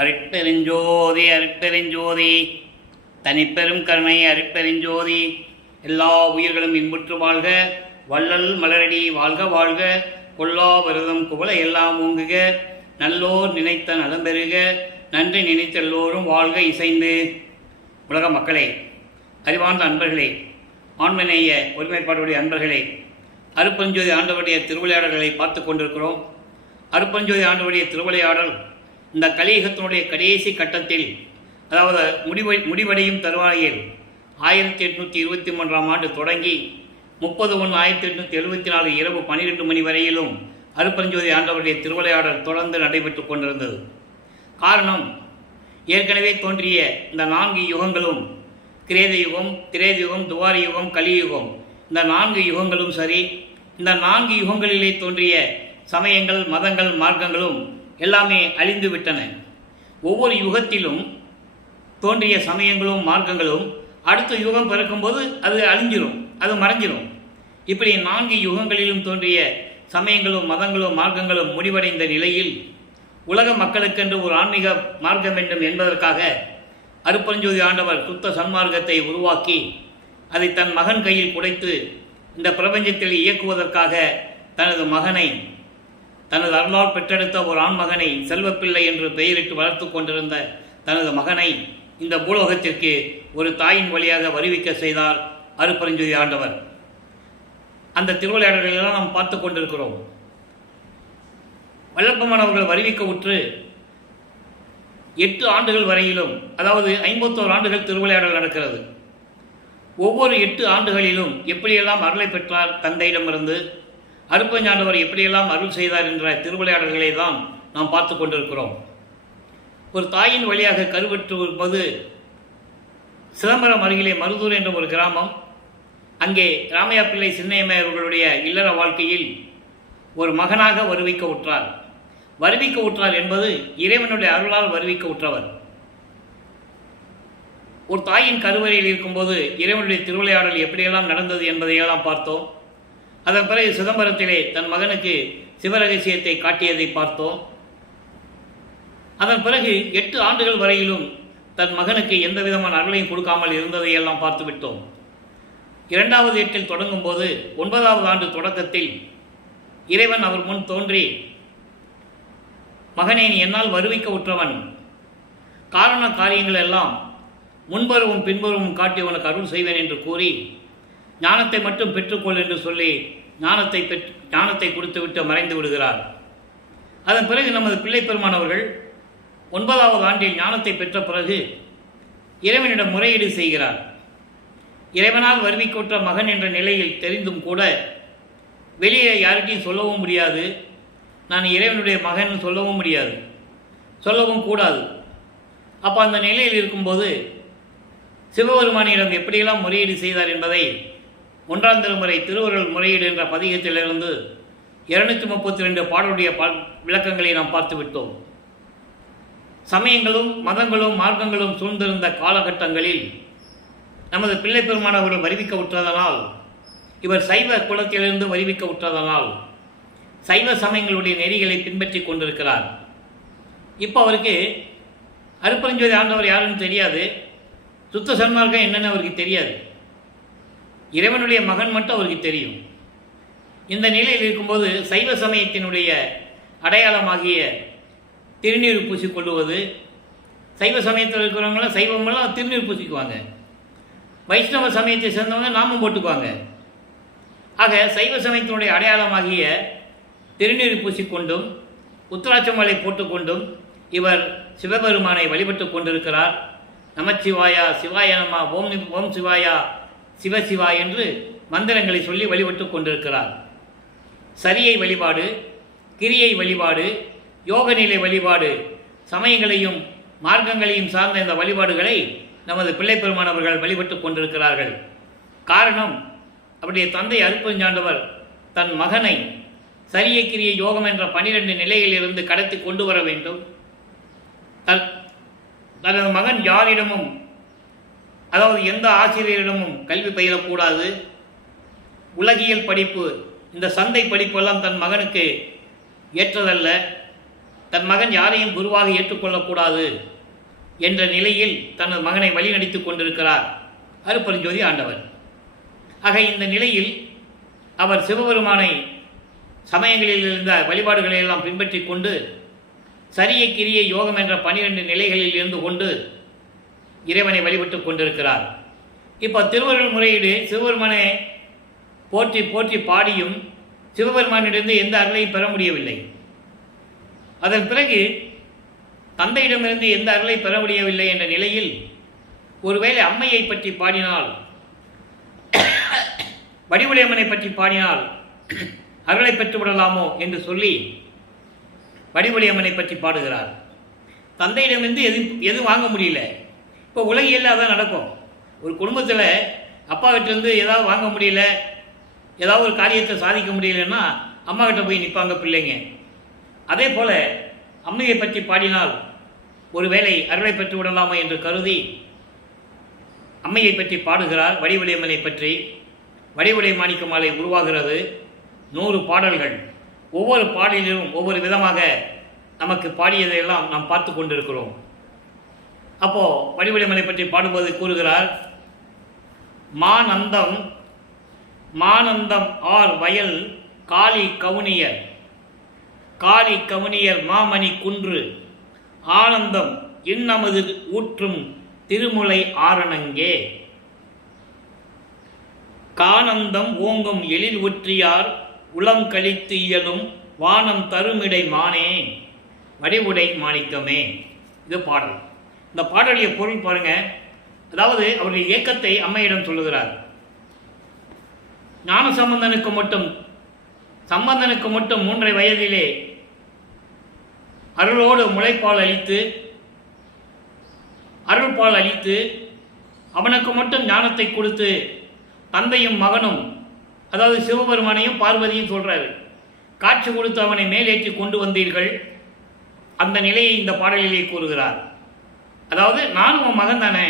அருட்பெருஞ்சோதி அருட்பெருஞ்சோதி தனிப்பெரும் கருணை அருட்பெருஞ்சோதி. எல்லா உயிர்களும் இன்புற்று வாழ்க, வள்ளல் மலரடி வாழ்க வாழ்க, கொல்லா விரதம் குவளை எல்லாம் ஓங்குக, நல்லோர் நினைத்த நலம் பெறுக, நன்றி நினைத்த எல்லோரும் வாழ்க இசைந்து. உலக மக்களே, அறிவார்ந்த அன்பர்களே, ஆண்மநேய ஒருமைப்பாடுடைய அன்பர்களே, அருட்பெருஞ்சோதி ஆண்டவருடைய திருவிளையாடல்களை பார்த்து கொண்டிருக்கிறோம். அருட்பெருஞ்சோதி ஆண்டவருடைய திருவிளையாடல் இந்த கலியுகத்தினுடைய கடைசி கட்டத்தில், அதாவது முடிவடையும் தருவாயில் 1823ஆம் ஆண்டு தொடங்கி 30/1/1874 இரவு 12 மணி வரையிலும் அருட்பெருஞ்சோதி ஆண்டவருடைய திருவிளையாடல் தொடர்ந்து நடைபெற்று கொண்டிருந்தது. காரணம், ஏற்கனவே தோன்றிய இந்த 4 யுகங்களும், கிரேத யுகம், திரேத யுகம், துவார யுகம், கலியுகம், இந்த 4 யுகங்களும் சரி, இந்த 4 யுகங்களிலே தோன்றிய சமயங்கள், மதங்கள், மார்க்கங்களும் எல்லாமே அழிந்து விட்டன. ஒவ்வொரு யுகத்திலும் தோன்றிய சமயங்களும் மார்க்கங்களும் அடுத்த யுகம் பிறக்கும்போது அது அழிஞ்சிரும், அது மறைஞ்சிரும். இப்படி 4 யுகங்களிலும் தோன்றிய சமயங்களும் மதங்களும் மார்க்கங்களும் முடிவடைந்த நிலையில் உலக மக்களுக்கென்று ஒரு ஆன்மீக மார்க்கம் வேண்டும் என்பதற்காக அருட்பெருஞ்சோதி ஆண்டவர் சுத்த சன்மார்க்கத்தை உருவாக்கி அதை தன் மகன் கையில் குடைத்து இந்த பிரபஞ்சத்தில் இயக்குவதற்காக தனது மகனை, தனது அருளால் பெற்றெடுத்த ஒரு ஆண்மகனை, செல்வப்பிள்ளை என்று பெயரிட்டு வளர்த்து கொண்டிருந்த தனது மகனை இந்த பூலோகத்திற்கு ஒரு தாயின் வழியாக வருவிக்க செய்தார் அருட்பெருஞ்சோதி ஆண்டவர். அந்த திருவிளையாடல்களெல்லாம் நாம் பார்த்து கொண்டிருக்கிறோம். வல்லப்பமானவர்கள் வருவிக்க உற்று 8 ஆண்டுகள் வரையிலும், அதாவது 51 ஆண்டுகள் திருவிளையாடல் நடக்கிறது. ஒவ்வொரு 8 ஆண்டுகளிலும் எப்படியெல்லாம் அருளை பெற்றார் தந்தையிடமிருந்து, அருட்பெருஞ்சோதி ஆண்டவர் எப்படியெல்லாம் அருள் செய்தார் என்ற திருவிளையாடல்களை தான் நாம் பார்த்து கொண்டிருக்கிறோம். ஒரு தாயின் வழியாக கருவற்று வரும்போது சிதம்பரம் அருகிலே மருதூர் என்ற ஒரு கிராமம், அங்கே ராமையா பிள்ளை சின்னையம்மையார் அவர்களுடைய இல்லற வாழ்க்கையில் ஒரு மகனாக வருவிக்க உற்றார். வருவிக்க உற்றார் என்பது இறைவனுடைய அருளால் வருவிக்க உற்றவர். ஒரு தாயின் கருவறையில் இருக்கும்போது இறைவனுடைய திருவிளையாடல் எப்படியெல்லாம் நடந்தது என்பதையெல்லாம் பார்த்தோம். அதன் பிறகு சிதம்பரத்திலே தன் மகனுக்கு சிவரகசியத்தை காட்டியதை பார்த்தோம். அதன் பிறகு 8 ஆண்டுகள் வரையிலும் தன் மகனுக்கு எந்த விதமான அருளையும் கொடுக்காமல் இருந்ததையெல்லாம் பார்த்து விட்டோம். 2வது ஏட்டில் தொடங்கும் போது 9வது ஆண்டு தொடக்கத்தில் இறைவன் அவர் முன் தோன்றி, மகனே, நீ என்னால் வருவிக்க உற்றவன், காரண காரியங்கள் எல்லாம் முன்பருவும் பின்பருவும் காட்டி உனக்கு அருள் செய்வேன் என்று கூறி, ஞானத்தை மட்டும் பெற்றுக்கொள் என்று சொல்லி ஞானத்தை கொடுத்துவிட்டு மறைந்து விடுகிறார். அதன் பிறகு நமது பிள்ளை பெருமானவர்கள் 9வது ஆண்டில் ஞானத்தை பெற்ற பிறகு இறைவனிடம் முறையீடு செய்கிறார். இறைவனால் வருவிக்கொற்ற மகன் என்ற நிலையில் தெரிந்தும் கூட வெளியே யாருக்கையும் சொல்லவும் முடியாது, நான் இறைவனுடைய மகன் சொல்லவும் முடியாது, சொல்லவும் கூடாது. அப்போ அந்த நிலையில் இருக்கும்போது சிவபெருமானிடம் எப்படியெல்லாம் முறையீடு செய்தார் என்பதை 1ஆம் திருமுறை திருவருள் முறையீடு என்ற பதிகத்திலிருந்து 232 பாடலுடைய விளக்கங்களை நாம் பார்த்து விட்டோம். சமயங்களும் மதங்களும் மார்க்கங்களும் சூழ்ந்திருந்த காலகட்டங்களில் நமது பிள்ளை பெருமானவர்கள் வருவிக்க உற்றதனால், இவர் சைவ குலத்திலிருந்து வருவிக்க உற்றதனால் சைவ சமயங்களுடைய நெறிகளை பின்பற்றி கொண்டிருக்கிறார். இப்போ அவருக்கு அருட்பெருஞ்சோதி ஆண்டவர் யாருன்னு தெரியாது, சுத்த சன்மார்க்கம் என்னென்னு அவருக்கு தெரியாது, இறைவனுடைய மகன் மட்டும் அவருக்கு தெரியும். இந்த நிலையில் இருக்கும்போது சைவ சமயத்தினுடைய அடையாளமாகிய திருநீர் பூசிக்கொள்ளுவது, சைவ சமயத்தில் இருக்கிறவங்களாம் சைவமெல்லாம் திருநீர் பூசிக்குவாங்க, வைஷ்ணவ சமயத்தை சேர்ந்தவங்க நாமம் போட்டுக்குவாங்க. ஆக சைவ சமயத்தினுடைய அடையாளமாகிய திருநீர் பூசிக்கொண்டும் உத்திராட்ச மாலை போட்டுக்கொண்டும் இவர் சிவபெருமானை வழிபட்டு கொண்டிருக்கிறார். நமச்சிவாயா, சிவாய நம, ஓம் சிவாயா, சிவசிவா என்று மந்திரங்களை சொல்லி வழிபட்டு கொண்டிருக்கிறார். சரியை வழிபாடு, கிரியை வழிபாடு, யோக நிலை வழிபாடு, சமயங்களையும் மார்க்கங்களையும் சார்ந்த இந்த வழிபாடுகளை நமது பிள்ளை பெருமானவர்கள் வழிபட்டு கொண்டிருக்கிறார்கள். காரணம், அவருடைய தந்தை அருட்பெருஞ்சோதி ஆண்டவர் தன் மகனை சரியை கிரியை யோகம் என்ற 12 நிலையில் இருந்து கடத்தி கொண்டு வர வேண்டும். தனது மகன் யாரிடமும், அதாவது எந்த ஆசிரியரிடமும் கல்வி பயிலக்கூடாது, உலகியல் படிப்பு, இந்த சந்தை படிப்பெல்லாம் தன் மகனுக்கு ஏற்றதல்ல, தன் மகன் யாரையும் குருவாக ஏற்றுக்கொள்ளக்கூடாது என்ற நிலையில் தனது மகனை வழிநடத்திக் கொண்டிருக்கிறார் அருட்பெருஞ்சோதி ஆண்டவர். ஆக இந்த நிலையில் அவர் சிவபெருமானை சமயங்களில் இருந்த வழிபாடுகளை எல்லாம் பின்பற்றி கொண்டு சரிய கிரிய யோகம் என்ற 12 நிலைகளில் இருந்து கொண்டு இறைவனை வழிபட்டு கொண்டிருக்கிறார். இப்போ திருவருள் முறையீடு சிவபெருமானை போற்றி போற்றி பாடியும் சிவபெருமானிடமிருந்து எந்த அருளையும் பெற முடியவில்லை. அதன் பிறகு தந்தையிடமிருந்து எந்த அருளை பெற முடியவில்லை என்ற நிலையில் ஒருவேளை அம்மையை பற்றி பாடினால், வடிவுடையம்மனை பற்றி பாடினால் அருளை பெற்றுவிடலாமோ என்று சொல்லி வடிவுடையம்மனை பற்றி பாடுகிறார். தந்தையிடமிருந்து எது வாங்க முடியல. இப்போ உலகியல்ல அதான் நடக்கும். ஒரு குடும்பத்தில் அப்பா கிட்டேருந்து ஏதாவது வாங்க முடியல, ஏதாவது ஒரு காரியத்தை சாதிக்க முடியலன்னா அம்மா கிட்ட போய் நிற்பாங்க பிள்ளைங்க. அதே போல் அம்மையை பற்றி பாடினால் ஒருவேளை அருளை பெற்று விடலாமா என்று கருதி அம்மையை பற்றி பாடுகிறார். வடிவுடையம்மனை பற்றி வடிவுடை மாணிக்க மாலை உருவாகிறது. 100 பாடல்கள். ஒவ்வொரு பாடலிலும் ஒவ்வொரு விதமாக நமக்கு பாடியதையெல்லாம் நாம் பார்த்து கொண்டிருக்கிறோம். அப்போது வடிவுடையம்மனை பற்றி பாடும்போது கூறுகிறார், மானந்தம் மானந்தம் ஆர் வயல் காளி கவுனியர் காளி கவுனியர் மாமணி குன்று ஆனந்தம் இன்னமது ஊற்றும் திருமுலை ஆரணங்கே கானந்தம் ஓங்கும் எழில் ஒற்றியார் உளம் கழித்து இயலும் வானம் தருமிடை மானே வடிவுடை மாணிக்கமே. இது பாடல். இந்த பாடலிய பொருள் பாருங்க. அதாவது அவருடைய இயக்கத்தை அம்மையிடம் சொல்லுகிறார். ஞான சம்பந்தனுக்கு மட்டும் 3.5 வயதிலே அருளோடு முளைப்பால் அளித்து அவனுக்கு மட்டும் ஞானத்தை கொடுத்து தந்தையும் மகனும், அதாவது சிவபெருமானையும் பார்வதியும் சொல்றாரு, காட்சி கொடுத்து அவனை மேலேற்றி கொண்டு வந்தீர்கள். அந்த நிலையை இந்த பாடலிலே கூறுகிறார். அதாவது நானும் உன் மகன் தானே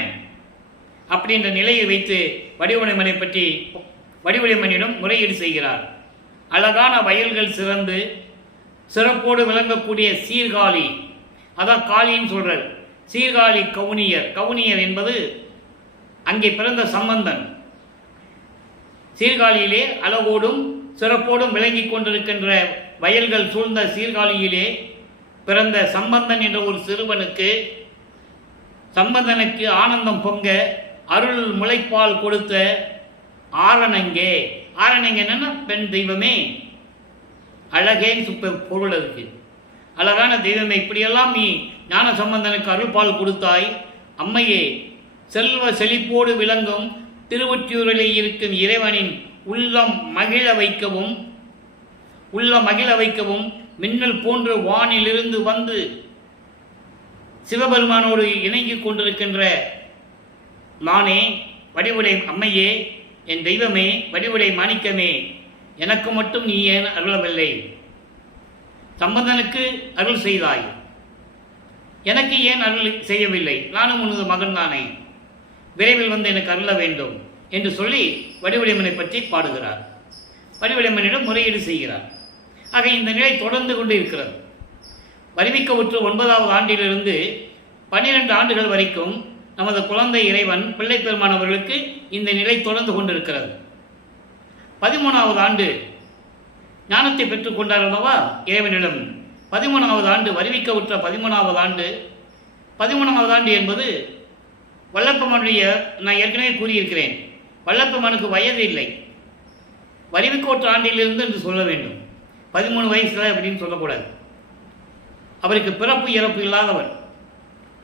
அப்படின்ற நிலையை வைத்து வடிவுடையம்மனை பற்றி வடிவுடையம்மனிடம் முறையீடு செய்கிறார். அழகான வயல்கள் சிறந்து சிறப்போடு விளங்கக்கூடிய சீர்காழி, அதான் காளின்னு சொல்றார். சீர்காழி கவுனியர் என்பது அங்கே பிறந்த சம்பந்தன். சீர்காழியிலே அழகோடும் சிறப்போடும் விளங்கி கொண்டிருக்கின்ற வயல்கள் சூழ்ந்த சீர்காழியிலே பிறந்த சம்பந்தன் என்ற ஒரு சிறுவனுக்கு ஆனந்தம் பொங்க அருள் முளைப்பால் கொடுத்த ஆரணங்கே என்னன்னா பெண் தெய்வமே, அழகேன்னு பொருள் இருக்கு. அழகான தெய்வமே, இப்படியெல்லாம் நீ ஞான சம்பந்தனுக்கு அருள்பால் கொடுத்தாய். அம்மையே, செல்வ செழிப்போடு விளங்கும் திருவொற்றியூரிலே இருக்கும் இறைவனின் உள்ளம் மகிழ வைக்கவும் மின்னல் போன்று வானிலிருந்து வந்து சிவபெருமானோடு இணங்கிக் கொண்டிருக்கின்ற நானே, வடிவுடை அம்மையே, என் தெய்வமே, வடிவுடை மாணிக்கமே, எனக்கு மட்டும் நீ ஏன் அருளவில்லை? சம்பந்தனுக்கு அருள் செய்தாய், எனக்கு ஏன் அருள் செய்யவில்லை? நானும் உனது மகன் தானே, விரைவில் வந்து எனக்கு அருள வேண்டும் என்று சொல்லி வடிவுடையம்மனை பற்றி பாடுகிறார். வடிவுடையம்மனிடம் முறையீடு செய்கிறார். ஆக இந்த நிலை தொடர்ந்து கொண்டு இருக்கிறது. வருவிக்கவுற்று 9வது ஆண்டிலிருந்து 12 ஆண்டுகள் வரைக்கும் நமது குழந்தை இறைவன் பிள்ளை பெருமான் அவர்களுக்கு இந்த நிலை தொடர்ந்து கொண்டிருக்கிறது. 13வது ஆண்டு ஞானத்தை பெற்றுக் கொண்டார் அல்லவா இறைவனிடம். 13வது ஆண்டு வருவிக்கவுற்ற 13வது ஆண்டு என்பது வல்லப்பெருமானுடைய, நான் ஏற்கனவே கூறியிருக்கிறேன், வல்லப்பெருமானுக்கு வயது இல்லை. வருவிக்கவுற்ற ஆண்டிலிருந்து என்று சொல்ல வேண்டும். 13 வயசுல அப்படின்னு சொல்லக்கூடாது. அவருக்கு பிறப்பு இறப்பு இல்லாதவர்,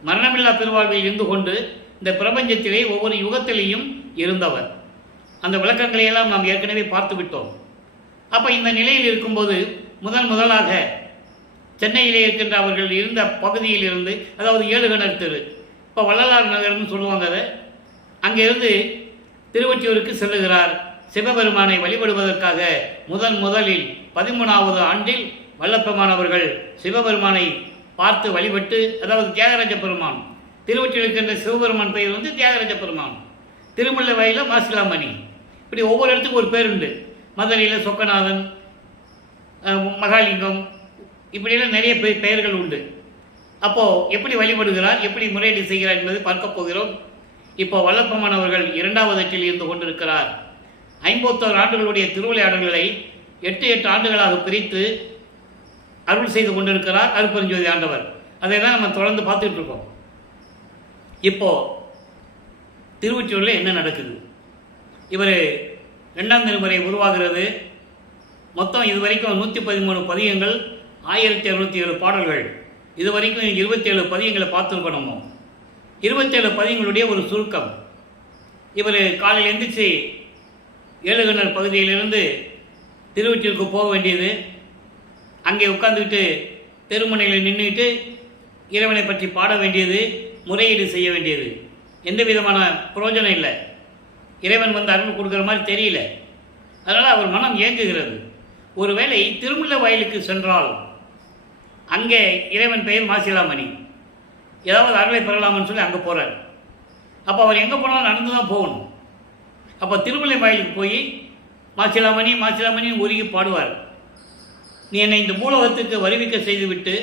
மரணமில்லா பெருவாழ்வில் இருந்து கொண்டு இந்த பிரபஞ்சத்திலே ஒவ்வொரு யுகத்திலேயும் இருந்தவர். அந்த விளக்கங்களையெல்லாம் நாம் ஏற்கனவே பார்த்து விட்டோம். அப்போ இந்த நிலையில் இருக்கும்போது முதலாக சென்னையிலே இருக்கின்ற அவர்கள் இருந்த பகுதியில் இருந்து, அதாவது 7 கிணறு தெரு, இப்போ வள்ளலார் நகர்னு சொல்லுவாங்க, அதை அங்கிருந்து திருவொற்றியூருக்கு செல்லுகிறார். சிவபெருமானை வழிபடுவதற்காக முதலில் 13வது ஆண்டில் வல்லப்பெருமான் அவர்கள் சிவபெருமானை பார்த்து வழிபட்டு, அதாவது தியாகராஜ பெருமான், திருவொற்றியூர் இருக்கின்ற சிவபெருமான் பெயர் வந்து தியாகராஜ பெருமான், திருமுல்லை வயல மாசிலாமணி, இப்படி ஒவ்வொரு இடத்துக்கும் ஒரு பேர் உண்டு. மதுரையில் சொக்கநாதன், மகாலிங்கம், இப்படியெல்லாம் நிறைய பெயர்கள் உண்டு. அப்போது எப்படி வழிபடுகிறார், எப்படி முறையீடு செய்கிறார் என்பதை பார்க்க போகிறோம். இப்போ வல்லப்பெருமான் அவர்கள் 2வது எட்டில் இருந்து கொண்டிருக்கிறார். 51 ஆண்டுகளுடைய திருவிளையாடல்களை 8 ஆண்டுகளாக பிரித்து அருள் செய்து கொண்டிருக்கிறார் அருட்பெருஞ்சோதி ஆண்டவர். அதை தான் நம்ம தொடர்ந்து பார்த்துட்டு இருக்கோம். இப்போ திருவொற்றியூரில் என்ன நடக்குது? இவர் 2ஆம் திருமுறை உருவாகிறது. மொத்தம் இது வரைக்கும் 113 பதிகங்கள், 1207 பாடல்கள். இது வரைக்கும் 27 பதிகங்களை பார்த்துருக்கணும். 27 பதிகங்களுடைய ஒரு சுருக்கம். இவர் காலையில் எந்திரிச்சு ஏழுகணர் பகுதியிலிருந்து திருவொற்றியூருக்கு போக வேண்டியது. அங்கே உட்கார்ந்துக்கிட்டு தெருமுனையில் நின்றுட்டு இறைவனை பற்றி பாட வேண்டியது, முறையீடு செய்ய வேண்டியது. எந்த விதமான பிரயோஜனம் இல்லை. இறைவன் வந்து அருள் கொடுக்குற மாதிரி தெரியல. அதனால் அவர் மனம் ஏங்குகிறது. ஒருவேளை திருமுல்லை வாயிலுக்கு சென்றால் அங்கே இறைவன் பெயர் மாசிலாமணி, ஏதாவது அருளை பெறலாம்னு சொல்லி அங்கே போகிறார். அப்போ அவர் எங்கே போனாலும் நடந்து தான் போகணும். அப்போ திருமுல்லை வாயிலுக்கு போய் மாசிலாமணி மாசிலாமணின்னு உருகி பாடுவார். நீ என்னை இந்த பூலோகத்துக்கு வருவிக்க செய்துவிட்டு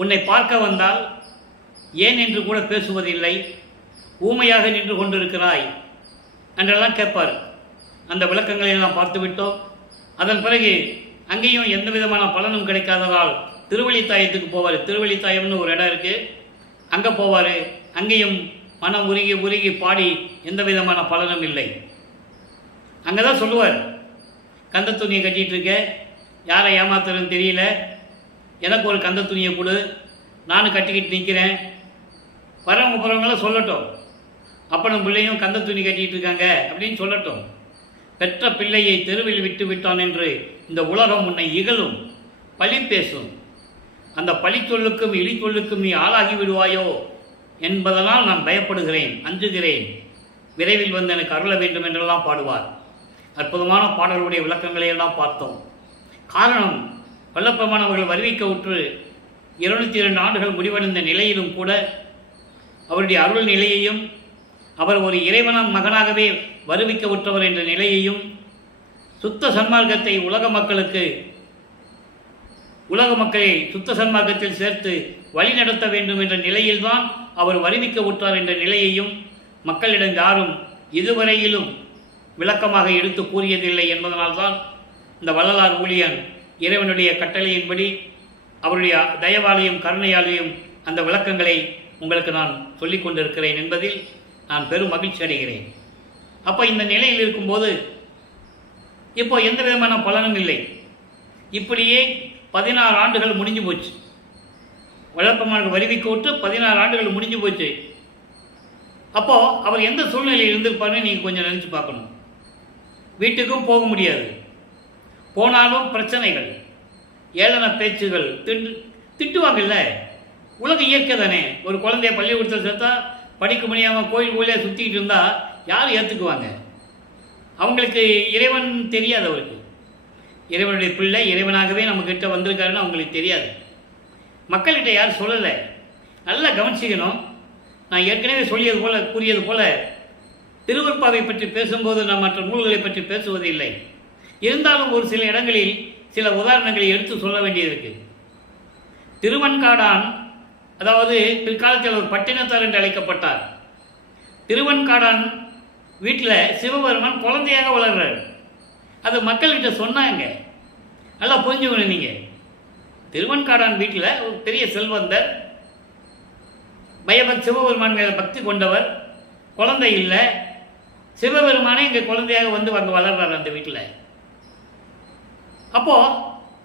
உன்னை பார்க்க வந்தால் ஏன் என்று கூட பேசுவதில்லை, ஊமையாக நின்று கொண்டிருக்கிறாய் என்றெல்லாம் கேட்பார். அந்த விளக்கங்களை எல்லாம் பார்த்து விட்டோம். அதன் பிறகு அங்கேயும் எந்த விதமான பலனும் கிடைக்காததால் திருவள்ளித்தாயத்துக்கு போவார். திருவள்ளித்தாயம்னு ஒரு இடம் இருக்குது, அங்கே போவார். அங்கேயும் மனம் உருகி உருகி பாடி எந்த விதமான பலனும் இல்லை. அங்கே தான் சொல்லுவார், கந்த துணியை கட்டிகிட்டு இருக்க, யாரை ஏமாத்துறதுன்னு தெரியல, எனக்கு ஒரு கந்த துணியை கொடு, நானும் கட்டிக்கிட்டு நிற்கிறேன், வரவங்க போகிறவங்களாம் சொல்லட்டும், அப்பனும் பிள்ளையும் கந்த துணி கட்டிகிட்டு இருக்காங்க அப்படின்னு சொல்லட்டும். பெற்ற பிள்ளையை தெருவில் விட்டு விட்டான் என்று இந்த உலகம் உன்னை இகழும், பழி பேசும். அந்த பழிச்சொல்லுக்கும் இழிச்சொல்லுக்கும் நீ ஆளாகி விடுவாயோ என்பதனால் நான் பயப்படுகிறேன், அஞ்சுகிறேன், விரைவில் வந்து எனக்கு அருள வேண்டும் என்றெல்லாம் பாடுவார். அற்புதமான பாடலுடைய விளக்கங்களை எல்லாம் பார்த்தோம். காரணம், வல்லப்பெருமான் அவர்கள் வருவிக்க உற்று 202 ஆண்டுகள் முடிவடைந்த நிலையிலும் கூட அவருடைய அருள் நிலையையும், அவர் ஒரு இறைவன மகனாகவே வருவிக்க உற்றவர் என்ற நிலையையும், சுத்த சன்மார்க்கத்தை உலக மக்களை சுத்த சன்மார்க்கத்தில் சேர்த்து வழிநடத்த வேண்டும் என்ற நிலையில்தான் அவர் வருவிக்க உற்றார் என்ற நிலையையும் மக்களிடம் யாரும் இதுவரையிலும் விளக்கமாக எடுத்து கூறியதில்லை என்பதனால்தான் இந்த வள்ளலார் ஊழியன் இறைவனுடைய கட்டளையின்படி அவருடைய தயவாலையும் கருணையாலையும் அந்த விளக்கங்களை உங்களுக்கு நான் சொல்லிக் கொண்டிருக்கிறேன் என்பதில் நான் பெரும் மகிழ்ச்சி அடைகிறேன். அப்போ இந்த நிலையில் இருக்கும்போது இப்போ எந்த விதமான பலனும் இல்லை. இப்படியே 16 ஆண்டுகள் முடிஞ்சு போச்சு. வல்லப்பெருமானுக்கு வருவிக்க விட்டு 16 ஆண்டுகள் முடிஞ்சு போச்சு. அப்போது அவர் எந்த சூழ்நிலையில் இருந்திருப்பாருன்னு நீங்கள் கொஞ்சம் நினச்சி பார்க்கணும். வீட்டுக்கும் போக முடியாது, போனாலும் பிரச்சனைகள், ஏளன பேச்சுகள், திட்டுவாங்கல்ல. உலக இயற்கை தானே. ஒரு குழந்தைய பள்ளிக்கூடத்தில் சேர்த்தா படிக்க முடியாமல் கோயிலே சுற்றிக்கிட்டு இருந்தால் யார் ஏற்றுக்குவாங்க? அவங்களுக்கு இறைவன் தெரியாது. அவருக்கு இறைவனுடைய பிள்ளை இறைவனாகவே நம்மக்கிட்ட வந்திருக்காருன்னு அவங்களுக்கு தெரியாது. மக்கள்கிட்ட யாரும் சொல்லலை. நல்லா கவனிச்சிக்கணும். நான் ஏற்கனவே கூறியது போல திருவருட்பாவை பற்றி பேசும்போது நான் மற்ற நூல்களை பற்றி பேசுவதில்லை. இருந்தாலும் ஒரு சில இடங்களில் சில உதாரணங்களை எடுத்து சொல்ல வேண்டியிருக்கு. திருவன்காடான், அதாவது பிற்காலத்தில் ஒரு பட்டினத்தார் என்று அழைக்கப்பட்டார். திருவன்காடான் வீட்டில் சிவபெருமான் குழந்தையாக வளர்றார். அது மக்கள்கிட்ட சொன்னாங்க. நல்லா புரிஞ்சுக்கணும் நீங்கள். திருவன்காடான் வீட்டில் ஒரு பெரிய செல்வந்தர், சிவபெருமான் மேலே பக்தி கொண்டவர், குழந்தை இல்லை. சிவபெருமானே இங்கே குழந்தையாக வந்து அங்கே வளர்றார் அந்த வீட்டில். அப்போது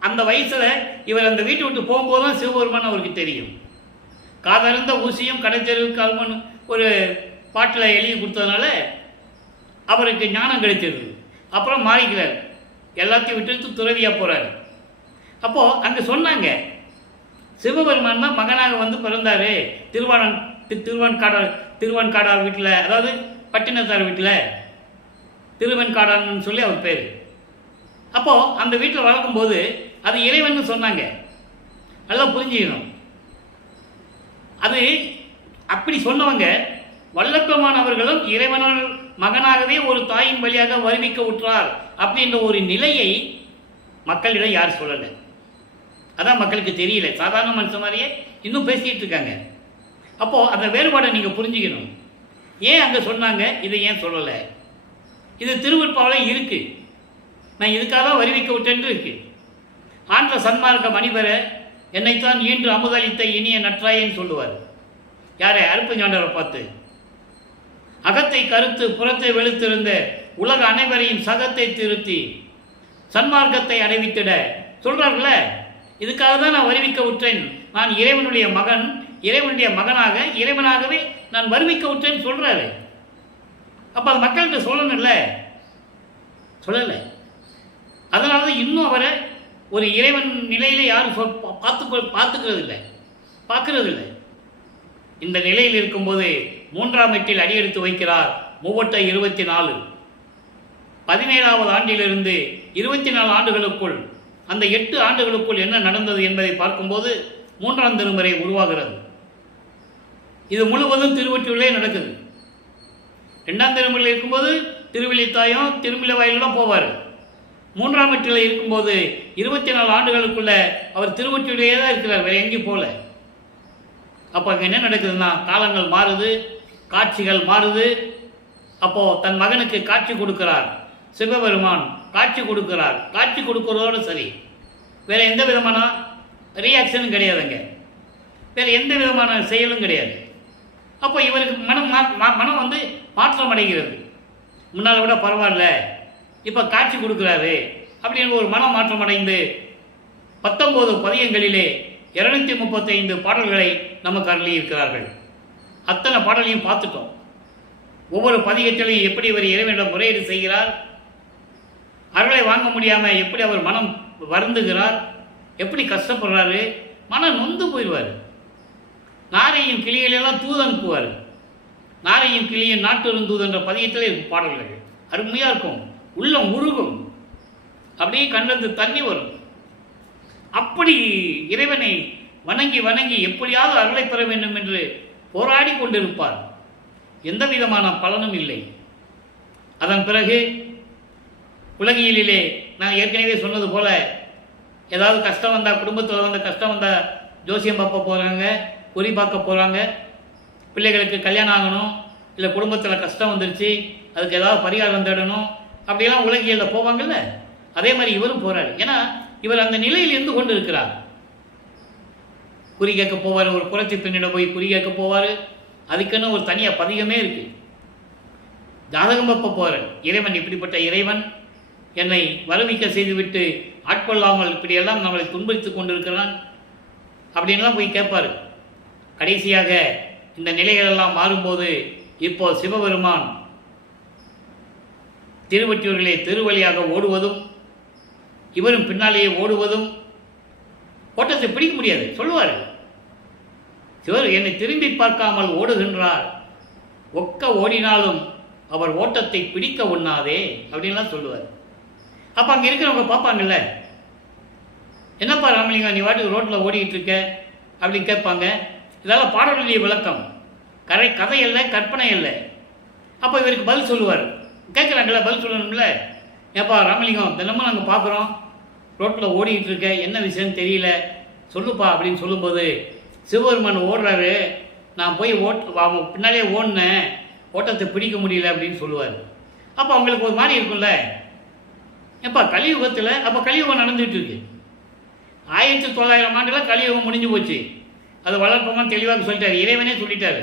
அந்த வயசில் இவர் அந்த வீட்டை விட்டு போகும்போது தான் சிவபெருமான் அவருக்கு தெரியும். காதறிந்த ஊசியும் கடைத்தெருவுக்கு கால்மன் ஒரு பாட்டில் எழுதி கொடுத்ததுனால அவருக்கு ஞானம் கிடைச்சது. அப்புறம் மாறிக்கிறார், எல்லாத்தையும் விட்டு துறவியாக போகிறார். அப்போது அங்கே சொன்னாங்க, சிவபெருமான் தான் மகனாக வந்து பிறந்தார் திருவன்காடார் வீட்டில், அதாவது பட்டினத்தார் வீட்டில் திருவன்காடான்னு சொல்லி அவர் பேர். அப்போது அந்த வீட்டில் வளர்க்கும்போது அது இறைவன் சொன்னாங்க. நல்லா புரிஞ்சுக்கணும். அது அப்படி சொன்னவங்க வல்லப்பெருமான் அவர்களும் இறைவனால் மகனாகவே ஒரு தாயின் வழியாக வருவிக்க உற்றார் அப்படின்ற ஒரு நிலையை மக்களிடம் யார் சொல்லலை. அதான் மக்களுக்கு தெரியல. சாதாரண மனுஷன் மாதிரியே இன்னும் பேசிகிட்டு இருக்காங்க. அப்போது அந்த வேறுபாடை நீங்கள் புரிஞ்சுக்கணும். ஏன் அங்கே சொன்னாங்க, இதை ஏன் சொல்லலை? இது திருவருட்பாவில் இருக்குது. நான் இதுக்காக தான் வருவிக்க விட்டேன்னு இருக்கு. ஆன்ற சன்மார்க்க மணிபெற என்னைத்தான் ஈன்று அமுதளித்த இனிய நற்றாயன்னு சொல்லுவார். யாரை? அருப்புஞாண்டவரை பார்த்து. அகத்தை கருத்து புறத்தை வெளுத்திருந்த உலக அனைவரையும் சகத்தை திருத்தி சன்மார்க்கத்தை அடைவித்திட சொல்றார்கள. இதுக்காக தான் நான் வருவிக்க விட்டேன். நான் இறைவனுடைய மகன், இறைவனுடைய மகனாக இறைவனாகவே நான் வருவிக்க விட்டேன்னு சொல்றாரு. அப்ப அது மக்கள்கிட்ட சொல்லணும்ல, சொல்லலை. அதனால தான் இன்னும் அவரை ஒரு இறைவன் நிலையில யாரும் பார்க்கறது இல்லை. இந்த நிலையில் இருக்கும்போது 3ஆம் எட்டில் அடியெடுத்து வைக்கிறார். 24 17வது ஆண்டிலிருந்து 24 ஆண்டுகளுக்குள், அந்த 8 ஆண்டுகளுக்குள் என்ன நடந்தது என்பதை பார்க்கும்போது 3ஆம் திருமுறை உருவாகிறது. இது முழுவதும் திருவொற்றியூரிலே நடக்குது. 2ஆம் திருமுறையில் இருக்கும்போது திருவிழித்தாயம் திருமிழவாயிலாம் போவார். 3ஆம் எட்டில் இருக்கும்போது 24 ஆண்டுகளுக்குள்ள அவர் திருவொற்றியூரிலேயே தான் இருக்கிறார், வேற எங்கேயும் போல. அப்போ அங்கே என்ன நடக்குதுன்னா, காலங்கள் மாறுது, காட்சிகள் மாறுது. அப்போ தன் மகனுக்கு காட்சி கொடுக்கிறார் சிவபெருமான். காட்சி கொடுக்கிறார். காட்சி கொடுக்கறதோடு சரி, வேற எந்த விதமான ரியாக்ஷனும் கிடையாதுங்க, வேற எந்த விதமான செயலும் கிடையாது. அப்போ இவருக்கு மனம் வந்து மாற்றம் அடைகிறது. முன்னால் விட பரவாயில்ல, இப்போ காட்சி கொடுக்குறாரு அப்படின்னு ஒரு மனம் மாற்றம் அடைந்து 19 பதியங்களிலே 235 பாடல்களை நமக்கு அருளி இருக்கிறார்கள். அத்தனை பாடலையும் பார்த்துட்டோம். ஒவ்வொரு பதிகத்திலையும் எப்படி இவர் இறைவனிடம் முறையீடு செய்கிறார், அருளை வாங்க முடியாமல் எப்படி அவர் மனம் வருந்துகிறார், எப்படி கஷ்டப்படுறாரு, மனம் நொந்து போயிடுவார். நாரையும் கிளிகளெல்லாம் தூது அனுப்புவார். நாரையும் கிளியும் நாட்டு என்ற பதிகத்தில் இருக்கும் பாடல்கள் அருமையாக இருக்கும். உள்ளம் உருகும், அப்படியே கண்ணிலிருந்து தண்ணி வரும். அப்படி இறைவனை வணங்கி வணங்கி எப்படியாவது அருளை பெற வேண்டும் என்று போராடி கொண்டிருப்பார். எந்த விதமான பலனும் இல்லை. அதன் பிறகு உலகியலிலே நான் ஏற்கனவே சொன்னது போல, ஏதாவது கஷ்டம் வந்தால், குடும்பத்தில் வந்து கஷ்டம் வந்தால் ஜோசியம் பார்க்க போகிறாங்க, குறி பார்க்க போகிறாங்க. பிள்ளைகளுக்கு கல்யாணம் ஆகணும், இல்லை குடும்பத்தில் கஷ்டம் வந்துருச்சு, அதுக்கு ஏதாவது பரிகாரம் தேடணும், அப்படியெல்லாம் உலகியலில் போவாங்கல்ல. அதே மாதிரி இவரும் போகிறார். ஏன்னா இவர் அந்த நிலையில் இருந்து கொண்டு இருக்கிறார். குறி கேட்க போவார், ஒரு புரட்சி பெண்ணிடம் போய் குறி கேட்க போவார். அதுக்குன்னு ஒரு தனியாக பதிகமே இருக்கு. ஜாதகம் பார்ப்ப போகிறார். இறைவன் இப்படிப்பட்ட இறைவன் என்னை வருவிக்க செய்துவிட்டு ஆட்கொள்ளாமல் இப்படியெல்லாம் நம்மளை துன்புறுத்தி கொண்டிருக்கிறான் அப்படின்லாம் போய் கேட்பார். கடைசியாக இந்த நிலைகளெல்லாம் மாறும்போது இப்போ சிவபெருமான் திருவொற்றியூரிலே திருவழியாக ஓடுவதும் இவரும் பின்னாலேயே ஓடுவதும், ஓட்டத்தை பிடிக்க முடியாது சொல்லுவார். சிவர் என்னை திரும்பி பார்க்காமல் ஓடுகின்றார், ஒக்க ஓடினாலும் அவர் ஓட்டத்தை பிடிக்க ஒண்ணாதே அப்படின்லாம் சொல்லுவார். அப்போ அங்கே இருக்கிறவங்க பார்ப்பாங்கல்ல, என்னப்பா ராமலிங்கம் நீ வாட்டுக்கு ரோட்டில் ஓடிக்கிட்டு இருக்க அப்படின்னு கேட்பாங்க. இதெல்லாம் பாடலுடைய விளக்கம், கதை இல்லை, கற்பனை இல்லை. அப்போ இவருக்கு பதில் சொல்லுவார். கேட்குறாங்கல்ல, பதில் சொல்லணும்ல. ஏப்பா ராமலிங்கம், தினமும் நாங்கள் பார்க்குறோம் ரோட்டில் ஓடிக்கிட்டு இருக்க, என்ன விஷயம்னு தெரியல, சொல்லுப்பா அப்படின்னு சொல்லும்போது, சிவபெருமான் ஓடுறாரு, நான் போய் பின்னாலே ஓடினேன், ஓட்டத்தை பிடிக்க முடியல அப்படின்னு சொல்லுவார். அப்போ அவங்களுக்கு ஒரு மாதிரி இருக்கும்ல. ஏப்பா கலியுகத்தில், அப்போ கலியுகம் நடந்துகிட்டு இருக்கு. 1900 ஆண்டுல கலியுகம் முடிஞ்சு போச்சு. அதை வளர்ப்பமாக தெளிவாக சொல்லிட்டார். இறைவனே சொல்லிட்டாரு,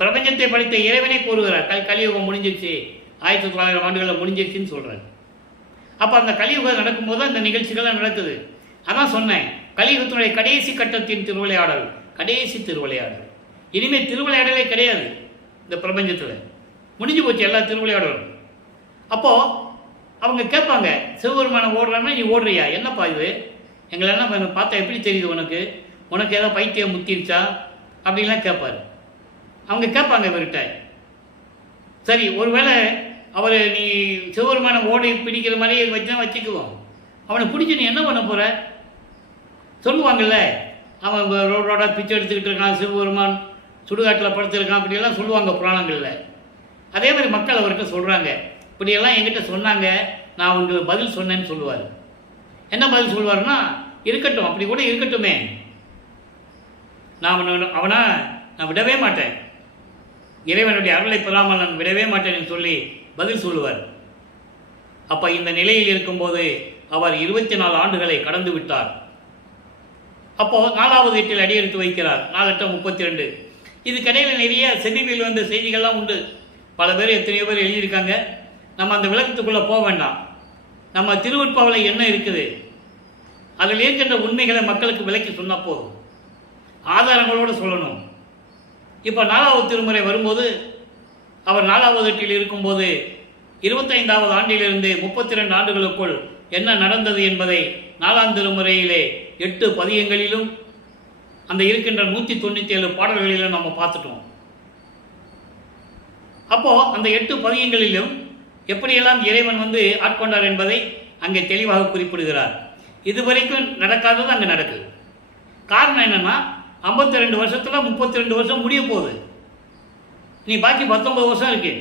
பிரபஞ்சத்தை படைத்த இறைவனே கூறுகிறார் கலியுகம் முடிஞ்சிச்சு, 1900 ஆண்டுகளில் முடிஞ்சிருச்சுன்னு சொல்கிறார். அப்போ அந்த கலியுகம் நடக்கும்போது அந்த நிகழ்ச்சிகள்லாம் நடக்குது. அதான் சொன்னேன், கலியுகத்தினுடைய கடைசி கட்டத்தின் திருவிளையாடல், கடைசி திருவிளையாடல். இனிமேல் திருவிளையாடலே கிடையாது இந்த பிரபஞ்சத்தில், முடிஞ்சு போச்சு எல்லா திருவிளையாடலும். அப்போது அவங்க கேட்பாங்க, சிவபெருமான ஓடுறாங்கன்னா நீ ஓடுறியா, என்னப்பா இது, எங்களெல்லாம் பார்த்தா எப்படி தெரியுது உனக்கு, உனக்கு ஏதோ பைத்தியம் முத்திருச்சா அப்படின்லாம் கேட்பார். அவங்க கேட்பாங்க இவர்கிட்ட. சரி, ஒருவேளை அவர் நீ சிவபெருமான ஓடி பிடிக்கிற மாதிரியே வச்சா வச்சுக்குவோம், அவனை பிடிச்சி நீ என்ன பண்ண போகிற சொல்லுவாங்கல்ல. அவன் ரோடோட பிச்சை எடுத்துக்கிட்டு இருக்கான், சிவபெருமான் சுடுகாட்டில் படுத்துருக்கான், அப்படியெல்லாம் சொல்லுவாங்க புராணங்களில். அதே மாதிரி மக்கள் அவர்கிட்ட சொல்கிறாங்க, இப்படியெல்லாம் என்கிட்ட சொன்னாங்க, நான் உங்களுக்கு பதில் சொன்னேன்னு சொல்லுவார். என்ன பதில் சொல்லுவார்னா, இருக்கட்டும், அப்படி கூட இருக்கட்டுமே, அவனை நான் விடவே மாட்டேன், இறைவனுடைய அருளை பெறாமல் நான் விடவே மாட்டேன் சொல்லி பதில் சொல்லுவார். அப்போ இந்த நிலையில் இருக்கும்போது அவர் 24 ஆண்டுகளை கடந்து விட்டார். அப்போது 4வது எட்டில் அடியெடுத்து வைக்கிறார். 4/8/32. இதுக்கடையில் நிறைய செவியில் வந்த செய்திகள்லாம் உண்டு. பல பேர் எத்தனையோ பேர் எழுதியிருக்காங்க. நம்ம அந்த விளக்கத்துக்குள்ளே போக வேண்டாம். நம்ம திருவருட்பாவில என்ன இருக்குது, அதில் இருக்கின்ற உண்மைகளை மக்களுக்கு விளக்கி சொன்னால் போதும், ஆதாரங்களோடு சொல்லணும். இப்போ 4வது திருமுறை வரும்போது அவர் 4வது எட்டில் இருக்கும்போது 25வது ஆண்டிலிருந்து 32 ஆண்டுகளுக்குள் என்ன நடந்தது என்பதை 4ஆம் திருமுறையிலே 8 பதியங்களிலும் அந்த இருக்கின்ற 197 பாடல்களிலும் நம்ம பார்த்துட்டோம். அப்போ அந்த 8 பதியங்களிலும் எப்படியெல்லாம் இறைவன் ஆட்கொண்டார் என்பதை அங்கே தெளிவாக குறிப்பிடுகிறார். இதுவரைக்கும் நடக்காதது அங்கே நடக்குது. காரணம் என்னன்னா, 52 வருஷத்துல 32 வருஷம் முடிய போகுது, நீ பாக்கி 19 வருஷம் இருக்கு.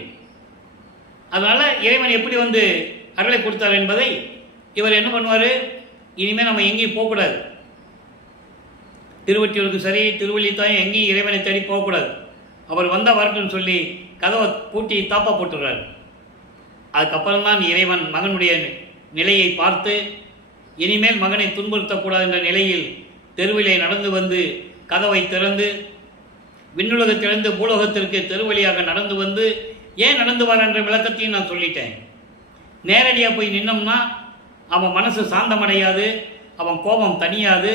அதனால இறைவன் எப்படி அருளை கொடுத்தார் என்பதை இவர் என்ன பண்ணுவார், இனிமேல் நம்ம எங்கேயும் போகக்கூடாது, திருவொற்றியூருக்கு சரி திருவள்ளித்தாயும் எங்கேயும் இறைவனை தேடி போகக்கூடாது, அவர் வந்தால் வரட்டும்னு சொல்லி கதவை பூட்டி தாப்பா போட்டுறார். அதுக்கப்புறம் தான் இறைவன் மகனுடைய நிலையை பார்த்து இனிமேல் மகனை துன்புறுத்தக்கூடாது என்ற நிலையில் தெருவிலே நடந்து கதவை திறந்து விண்ணுலகத்திலிருந்து பூலோகத்திற்கு தெருவழியாக நடந்து ஏன் நடந்து வர என்ற விளக்கத்தையும் நான் சொல்லிட்டேன். நேரடியாக போய் நின்னோம்னா அவன் மனசு சாந்தமடையாது, அவன் கோபம் தனியாது.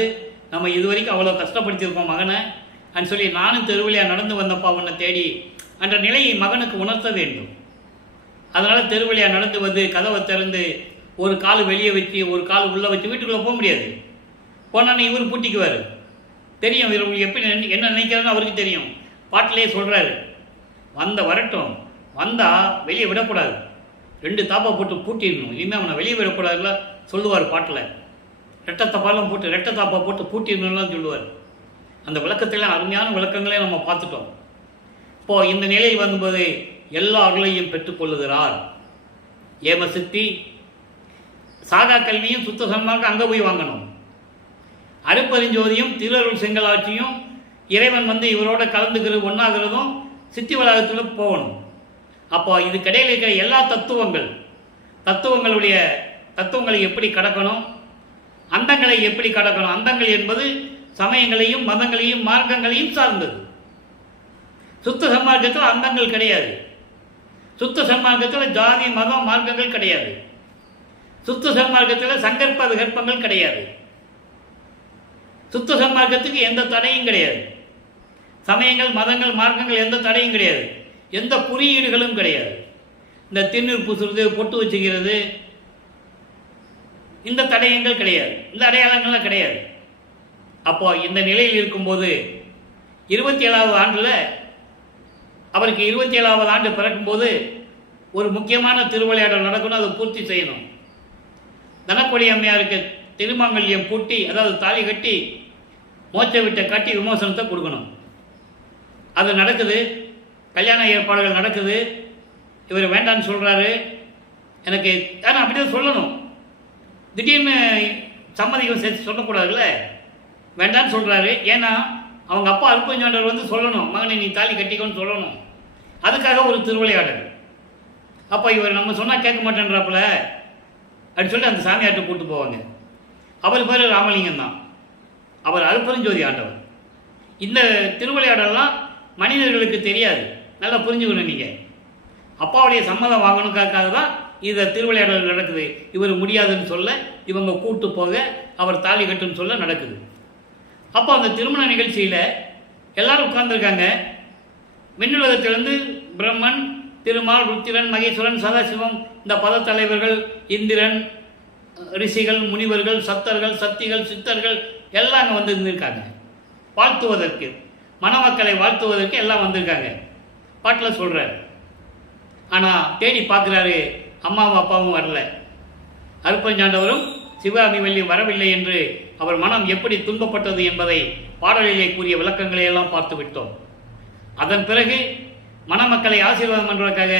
நம்ம இதுவரைக்கும் அவ்வளோ கஷ்டப்படுத்தியிருக்கோம் மகனை அப்படின்னு சொல்லி நானும் தெருவழியாக நடந்து வந்தப்பா உன்னை தேடி என்ற நிலையை மகனுக்கு உணர்த்த வேண்டும். அதனால் தெருவழியாக நடந்து கதவை திறந்து ஒரு கால் வெளியே வச்சு ஒரு கால் உள்ளே வச்சு வீட்டுக்குள்ளே போக முடியாது. போனானே இவர் பூட்டிக்குவார். தெரியும் இவர் எப்படி என்ன நினைக்கிறான்னு அவருக்கு தெரியும். பாட்டிலே சொல்கிறாரு, வரட்டும், வந்தால் வெளியே விடக்கூடாது, 2 தாப்பா போட்டு பூட்டிடணும், இனிமேல் அவனை வெளியே விடக்கூடாதுல சொல்லுவார் பாட்டில். ரெட்டை தாப்பா போட்டு பூட்டிடணும்லாம் சொல்லுவார். அந்த விளக்கத்தில் அருமையான விளக்கங்களே நம்ம பார்த்துட்டோம். இப்போது இந்த நிலையில் வரும்போது எல்லா அருளையும் பெற்றுக்கொள்ளுகிறார். ஏமசித்தி சாகா கல்வியும் சுத்த சன்மார்க்கம் அங்கே போய் வாங்கணும். அருப்பெருஞ்சோதியும் திருஅருள் செங்கலாட்சியும் இறைவன் இவரோட கலந்துக்கிறது ஒன்றாகிறதும் சித்தி வளாகத்தில் போகணும். அப்போ இது கடையில் இருக்கிற எல்லா தத்துவங்களை எப்படி கடக்கணும், அந்தங்களை எப்படி கடக்கணும். அந்தங்கள் என்பது சமயங்களையும் மதங்களையும் மார்க்கங்களையும் சார்ந்தது. சுத்த சன்மார்க்கத்தில் அந்தங்கள் கிடையாது. சுத்த சன்மார்க்கத்தில் ஜாதி மதம் மார்க்கங்கள் கிடையாது. சுத்த சன்மார்க்கத்தில் சங்கற்ப விகற்பங்கள் கிடையாது. சுத்த சன்மார்க்கத்துக்கு எந்த தடையும் கிடையாது. சமயங்கள் மதங்கள் மார்க்கங்கள் எந்த தடையும் கிடையாது. எந்த குறியீடுகளும் கிடையாது. இந்த திண்ணூர் பூசுறது, பொட்டு வச்சுக்கிறது, இந்த தடயங்கள் கிடையாது, இந்த அடையாளங்கள்லாம் கிடையாது. அப்போ இந்த நிலையில் இருக்கும்போது 27வது ஆண்டில் அவருக்கு 27வது ஆண்டு பிறக்கும்போது ஒரு முக்கியமான திருவிளையாடல் நடக்கணும். அதை பூர்த்தி செய்யணும். தனக்கொடி அம்மையாருக்கு திருமாங்கல்யம் பூட்டி, அதாவது தாலி கட்டி மோட்ச விட்ட கட்டி விமோசனத்தை கொடுக்கணும். அது நடக்குது. கல்யாண ஏற்பாடுகள் நடக்குது. இவர் வேண்டான்னு சொல்கிறாரு. எனக்கு ஆனால் அப்படிதான் சொல்லணும். திடீர்னு சம்மதிக்கும் சேர்த்து சொல்லக்கூடாதுல்ல. வேண்டான்னு சொல்கிறாரு. ஏன்னா அவங்க அப்பா அருப்பஞ்சாண்டவர் சொல்லணும், மகனை நீ தாலி கட்டிக்கோன்னு சொல்லணும். அதுக்காக ஒரு திருவிளையாடல். அப்போ இவர் நம்ம சொன்னால் கேட்க மாட்டேன்றாப்புல அப்படின்னு சொல்லி அந்த சாமியார்ட்ட கூப்பிட்டு போவாங்க. அவர் பேர் ராமலிங்கம் தான். அவர் அருப்பெருஞ்சோதி ஆண்டவர். இந்த திருவிளையாடலாம் மனிதர்களுக்கு தெரியாது. நல்லா புரிஞ்சுக்கணும். நீங்கள் அப்பாவுடைய சம்மதம் வாங்கணுக்காக தான் இந்த திருவிளையாடல் நடக்குது. இவர் முடியாதுன்னு சொல்ல இவங்க கூட்டு போக அவர் தாலி கட்டுன்னு சொல்ல நடக்குது. அப்போ அந்த திருமண நிகழ்ச்சியில் எல்லாரும் உட்கார்ந்துருக்காங்க. விண்ணுலகத்திலிருந்து பிரம்மன், திருமால், ருத்திரன், மகேஸ்வரன், சதாசிவம், இந்த பத தலைவர்கள், இந்திரன், ரிஷிகள், முனிவர்கள், சத்தர்கள், சக்திகள், சித்தர்கள் எல்லாம் அங்கே இருந்திருக்காங்க. வாழ்த்துவதற்கு, மணமக்களை வாழ்த்துவதற்கு எல்லாம் வந்திருக்காங்க. பாட்டில் சொல்கிறார். ஆனால் தேடி பார்க்குறாரு, அம்மாவும் அப்பாவும் வரல. அருப்பஞ்சாண்டவரும் சிவகாமி வள்ளி வரவில்லை என்று அவர் மனம் எப்படி துன்பப்பட்டது என்பதை பாடலிலே கூறிய விளக்கங்களை எல்லாம் பார்த்து விட்டோம். அதன் பிறகு மணமக்களை ஆசீர்வாதம் பண்ணுறதுக்காக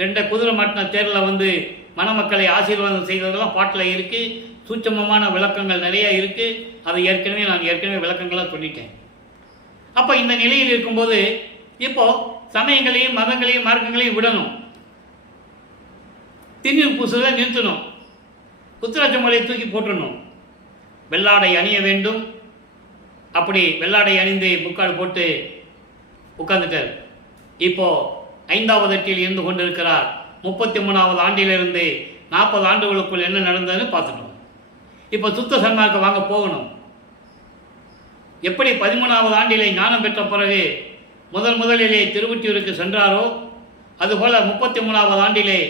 2 குதிரை மாட்டின தேரில் மணமக்களை ஆசீர்வாதம் செய்ததெல்லாம் பாட்டில் இருக்குது. சூட்சமமான விளக்கங்கள் நிறைய இருக்குது. அதை நான் ஏற்கனவே விளக்கங்களாக சொல்லிட்டேன். அப்போ இந்த நிலையில் இருக்கும்போது இப்போது சமயங்களையும் மதங்களையும் மார்க்கங்களையும் விடணும், திண்ணீர் பூசுவதை நிறுத்தணும், உத்திராட்ச மலையை தூக்கி போட்டுடணும், வெள்ளாடை அணிய வேண்டும். அப்படி வெள்ளாடை அணிந்து முக்காடு போட்டு உட்கார்ந்துட்டார். இப்போ 5வது எட்டில் இருந்து கொண்டிருக்கிறார். 33வது ஆண்டிலிருந்து 40 ஆண்டுகளுக்குள் என்ன நடந்ததுன்னு பார்த்துட்டோம். இப்போ சுத்த சன்மார்க்கம் வாங்க போகணும். எப்படி 13வது ஆண்டிலே ஞானம் பெற்ற பிறகு முதலிலே திருவொற்றியூருக்கு சென்றாரோ, அதுபோல 33வது ஆண்டிலே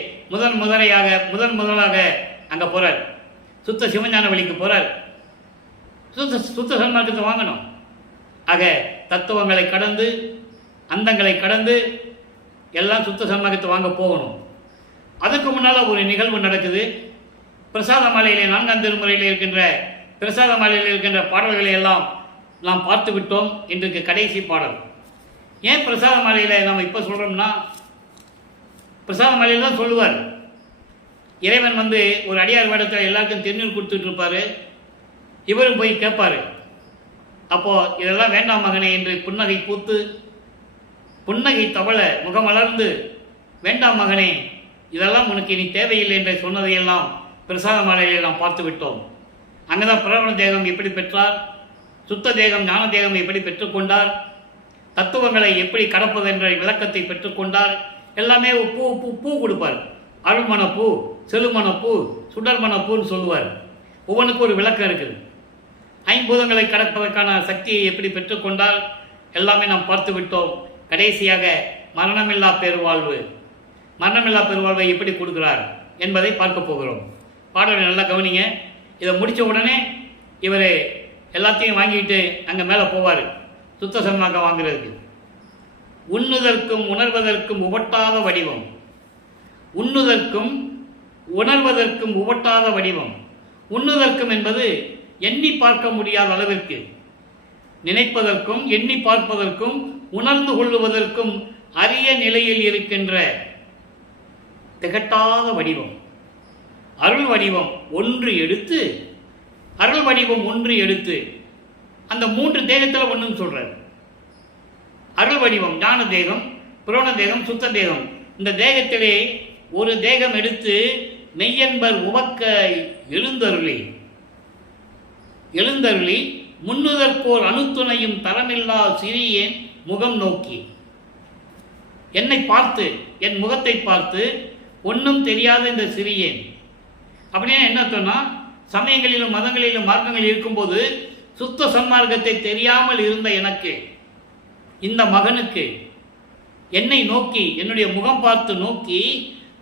முதலாக அங்கே போகிறார், சுத்த சிவஞான வழிக்கு போகிறார். சுத்த சன்மார்க்கத்தை வாங்கணும். ஆக தத்துவங்களை கடந்து அந்தங்களை கடந்து எல்லாம் சுத்த சன்மார்க்கத்தை வாங்க போகணும். அதுக்கு முன்னால் ஒரு நிகழ்வு நடக்குது. பிரசாத மாலையிலே 4ஆம் திருமுறையில் இருக்கின்ற பிரசாத மாலையில் இருக்கின்ற பாடல்களை எல்லாம் நாம் பார்த்து விட்டோம். இன்றைக்கு கடைசி பாடல். ஏன் பிரசாத மாலையில் நாம் இப்போ சொல்கிறோம்னா, பிரசாத மாலையில் தான் சொல்லுவார். இறைவன் வந்து ஒரு அடியார் வேடத்தில் எல்லாருக்கும் திருநீர் கொடுத்துட்டு இருப்பார். இவரும் போய் கேட்பார். அப்போது இதெல்லாம் வேண்டாம் மகனே என்று புன்னகை பூத்து புன்னகை தவள முகமலர்ந்து, வேண்டாம் மகனே இதெல்லாம் உனக்கு இனி தேவையில்லை என்று சொன்னதையெல்லாம் பிரசாத மாலையிலே நாம் பார்த்து விட்டோம். அங்கே தான் பிரவண தேகம் எப்படி பெற்றார், சுத்த தேகம் ஞான தேகம் எப்படி பெற்றுக்கொண்டார், தத்துவங்களை எப்படி கடப்பது என்ற விளக்கத்தை பெற்றுக்கொண்டார். எல்லாமே பூ கொடுப்பார். அருள்மண பூ, செழுமண பூ, சுடர்மண பூன்னு சொல்லுவார். ஒவ்வொன்றுக்கும் ஒரு விளக்கம் இருக்குது. ஐம்பூதங்களை கடப்பதற்கான சக்தியை எப்படி பெற்றுக்கொண்டால் எல்லாமே நாம் பார்த்து விட்டோம். கடைசியாக மரணமில்லா பெருவாழ்வை எப்படி கொடுக்கிறார் என்பதை பார்க்க போகிறோம். பாடலை நல்லா கவனிங்க. இதை முடித்த உடனே இவர் எல்லாத்தையும் வாங்கிட்டு அங்கே மேலே போவார் சுத்த சன்மார்க்கம் வாங்குறதுக்கு. உண்ணுதற்கும் உணர்வதற்கும் உவட்டாத வடிவம், உண்ணுதற்கும் உணர்வதற்கும் உவட்டாத வடிவம். உண்ணுதற்கும் என்பது எண்ணி பார்க்க முடியாத அளவிற்கு, நினைப்பதற்கும் எண்ணி பார்ப்பதற்கும் உணர்ந்து கொள்ளுவதற்கும் அரிய நிலையில் இருக்கின்ற திகட்டாத வடிவம். அருள் வடிவம் ஒன்று எடுத்து அந்த 3 தேகத்தில் ஒன்றுன்னு சொல்றார். அருள் வடிவம் ஞான தேகம், புரோண தேகம், சுத்த தேகம். இந்த தேகத்திலே ஒரு தேகம் எடுத்து மெய்யன்பர் உவக்க எழுந்தருளி முன்னுதற்கோர் அணுத்துணையும் தரமில்லா சிறியேன் முகம் நோக்கி, என்னை பார்த்து என் முகத்தை பார்த்து ஒன்றும் தெரியாத இந்த சிறியேன் அப்படின்னா என்ன சொன்னால், சமயங்களிலும் மதங்களிலும் மார்க்கங்கள் இருக்கும்போது சுத்த சன்மார்க்கத்தை தெரியாமல் இருந்த எனக்கு, இந்த மகனுக்கு என்னை நோக்கி என்னுடைய முகம் பார்த்து நோக்கி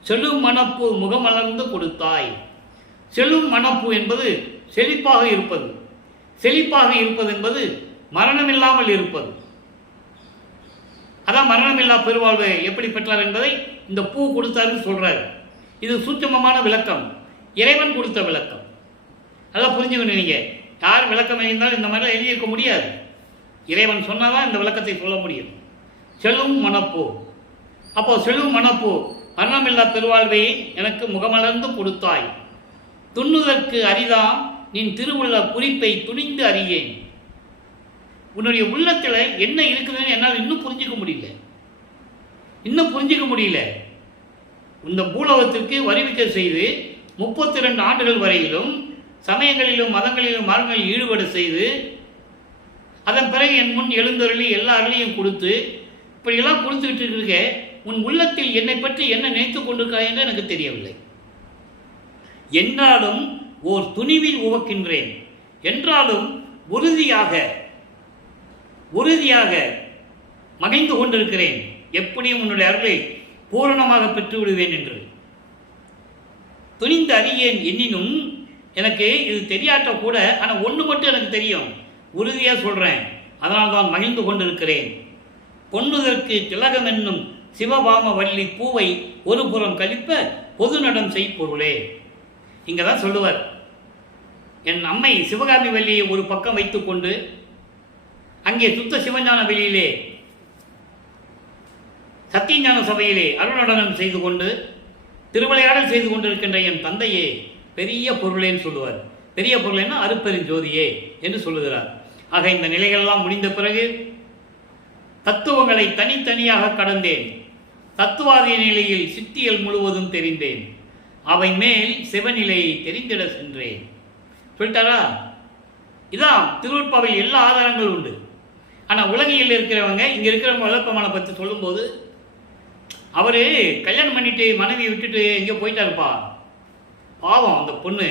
செழும் மணப்பு முகமலர்ந்து கொடுத்தாய். செழும் மணப்பு என்பது செழிப்பாக இருப்பது என்பது மரணமில்லாமல் இருப்பது. அதான் மரணமில்லா பெருவாழ்வை எப்படி பெற்றார் என்பதை இந்த பூ கொடுத்தாருன்னு சொல்றாரு. இது சூட்சமமான விளக்கம், இறைவன் கொடுத்த விளக்கம். அதான் புரிஞ்சுக்கணும். நீங்க யார் விளக்கம் எழுந்தாலும் இந்த மாதிரி எழுதியிருக்க முடியாது. இறைவன் சொன்னாதான் இந்த விளக்கத்தை சொல்ல முடியும். செழும் மணப்பூ. அப்போ செழும் மணப்பூ மரணமில்லா பெருவாழ்வை எனக்கு முகமலர்ந்து கொடுத்தாய். துண்ணுதற்கு அரிதாம் நின் திருவுள்ள குறிப்பை துணிந்து அறியேன். உன்னுடைய உள்ளத்தில் என்ன இருக்குதுன்னு என்னால் இன்னும் புரிஞ்சிக்க முடியல. இந்த பூலோகத்திற்கு வருவிக்க செய்து 32 ஆண்டுகள் வரையிலும் சமயங்களிலும் மதங்களிலும் மார்க்கங்களில் ஈடுபட செய்து அதன் பிறகு என் முன் எழுந்தருளி எல்லா அருளையும் கொடுத்து இப்படியெல்லாம் கொடுத்துக்கிட்டு இருக்க, உன் உள்ளத்தில் என்னை பற்றி என்ன நினைத்து கொண்டிருக்கிறாய் என்று எனக்கு தெரியவில்லை. என்றாலும் ஓர் துணிவில் உவக்கின்றேன், என்றாலும் உறுதியாக மகிழ்ந்து கொண்டிருக்கிறேன். எப்படியும் உன்னுடைய அருளை பூரணமாக பெற்று விடுவேன் என்று துணிந்து அறியேன். எண்ணினும் எனக்கு இது தெரியாட்ட கூட, ஆனால் ஒன்று மட்டும் எனக்கு தெரியும், உறுதியாக சொல்கிறேன். அதனால் தான் மகிழ்ந்து கொண்டிருக்கிறேன். பொன்னுதற்கு திலகம் என்னும் சிவபாம வள்ளி பூவை ஒரு புறம் கழிப்ப பொது நடம் செய்பொருளே. இங்கே தான் சொல்லுவார், என் அம்மை சிவகாமி வள்ளியை ஒரு பக்கம் வைத்துக்கொண்டு அங்கே சுத்த சிவஞான வெளியிலே சத்தியஞான சபையிலே அருள்நடனம் செய்து கொண்டு திருவிளையாடல் செய்து கொண்டிருக்கின்ற என் தந்தையே பெரிய பொருளேன்னு சொல்லுவார். பெரிய பொருள் என்ன? அருட்பெருஞ்சோதியே என்று சொல்லுகிறார். ஆக இந்த நிலைகளெல்லாம் முடிந்த பிறகு தத்துவங்களை தனித்தனியாக கடந்தேன், தத்துவாதிய நிலையில் சித்தியல் முழுவதும் தெரிந்தேன், அவை மேல் சிவநிலையை தெரிந்திட சென்றேன் சொல்லிட்டாரா? இதான் திருவருட்பாவில் எல்லா ஆதாரங்களும் உண்டு. ஆனால் உலகில் இருக்கிறவங்க, இங்கே இருக்கிறவங்க வளர்ப்பமான பற்றி சொல்லும்போது, அவர் கல்யாணம் பண்ணிட்டு மனைவியை விட்டுட்டு எங்கேயோ போயிட்டாருப்பா, பாவம் அந்த பொண்ணு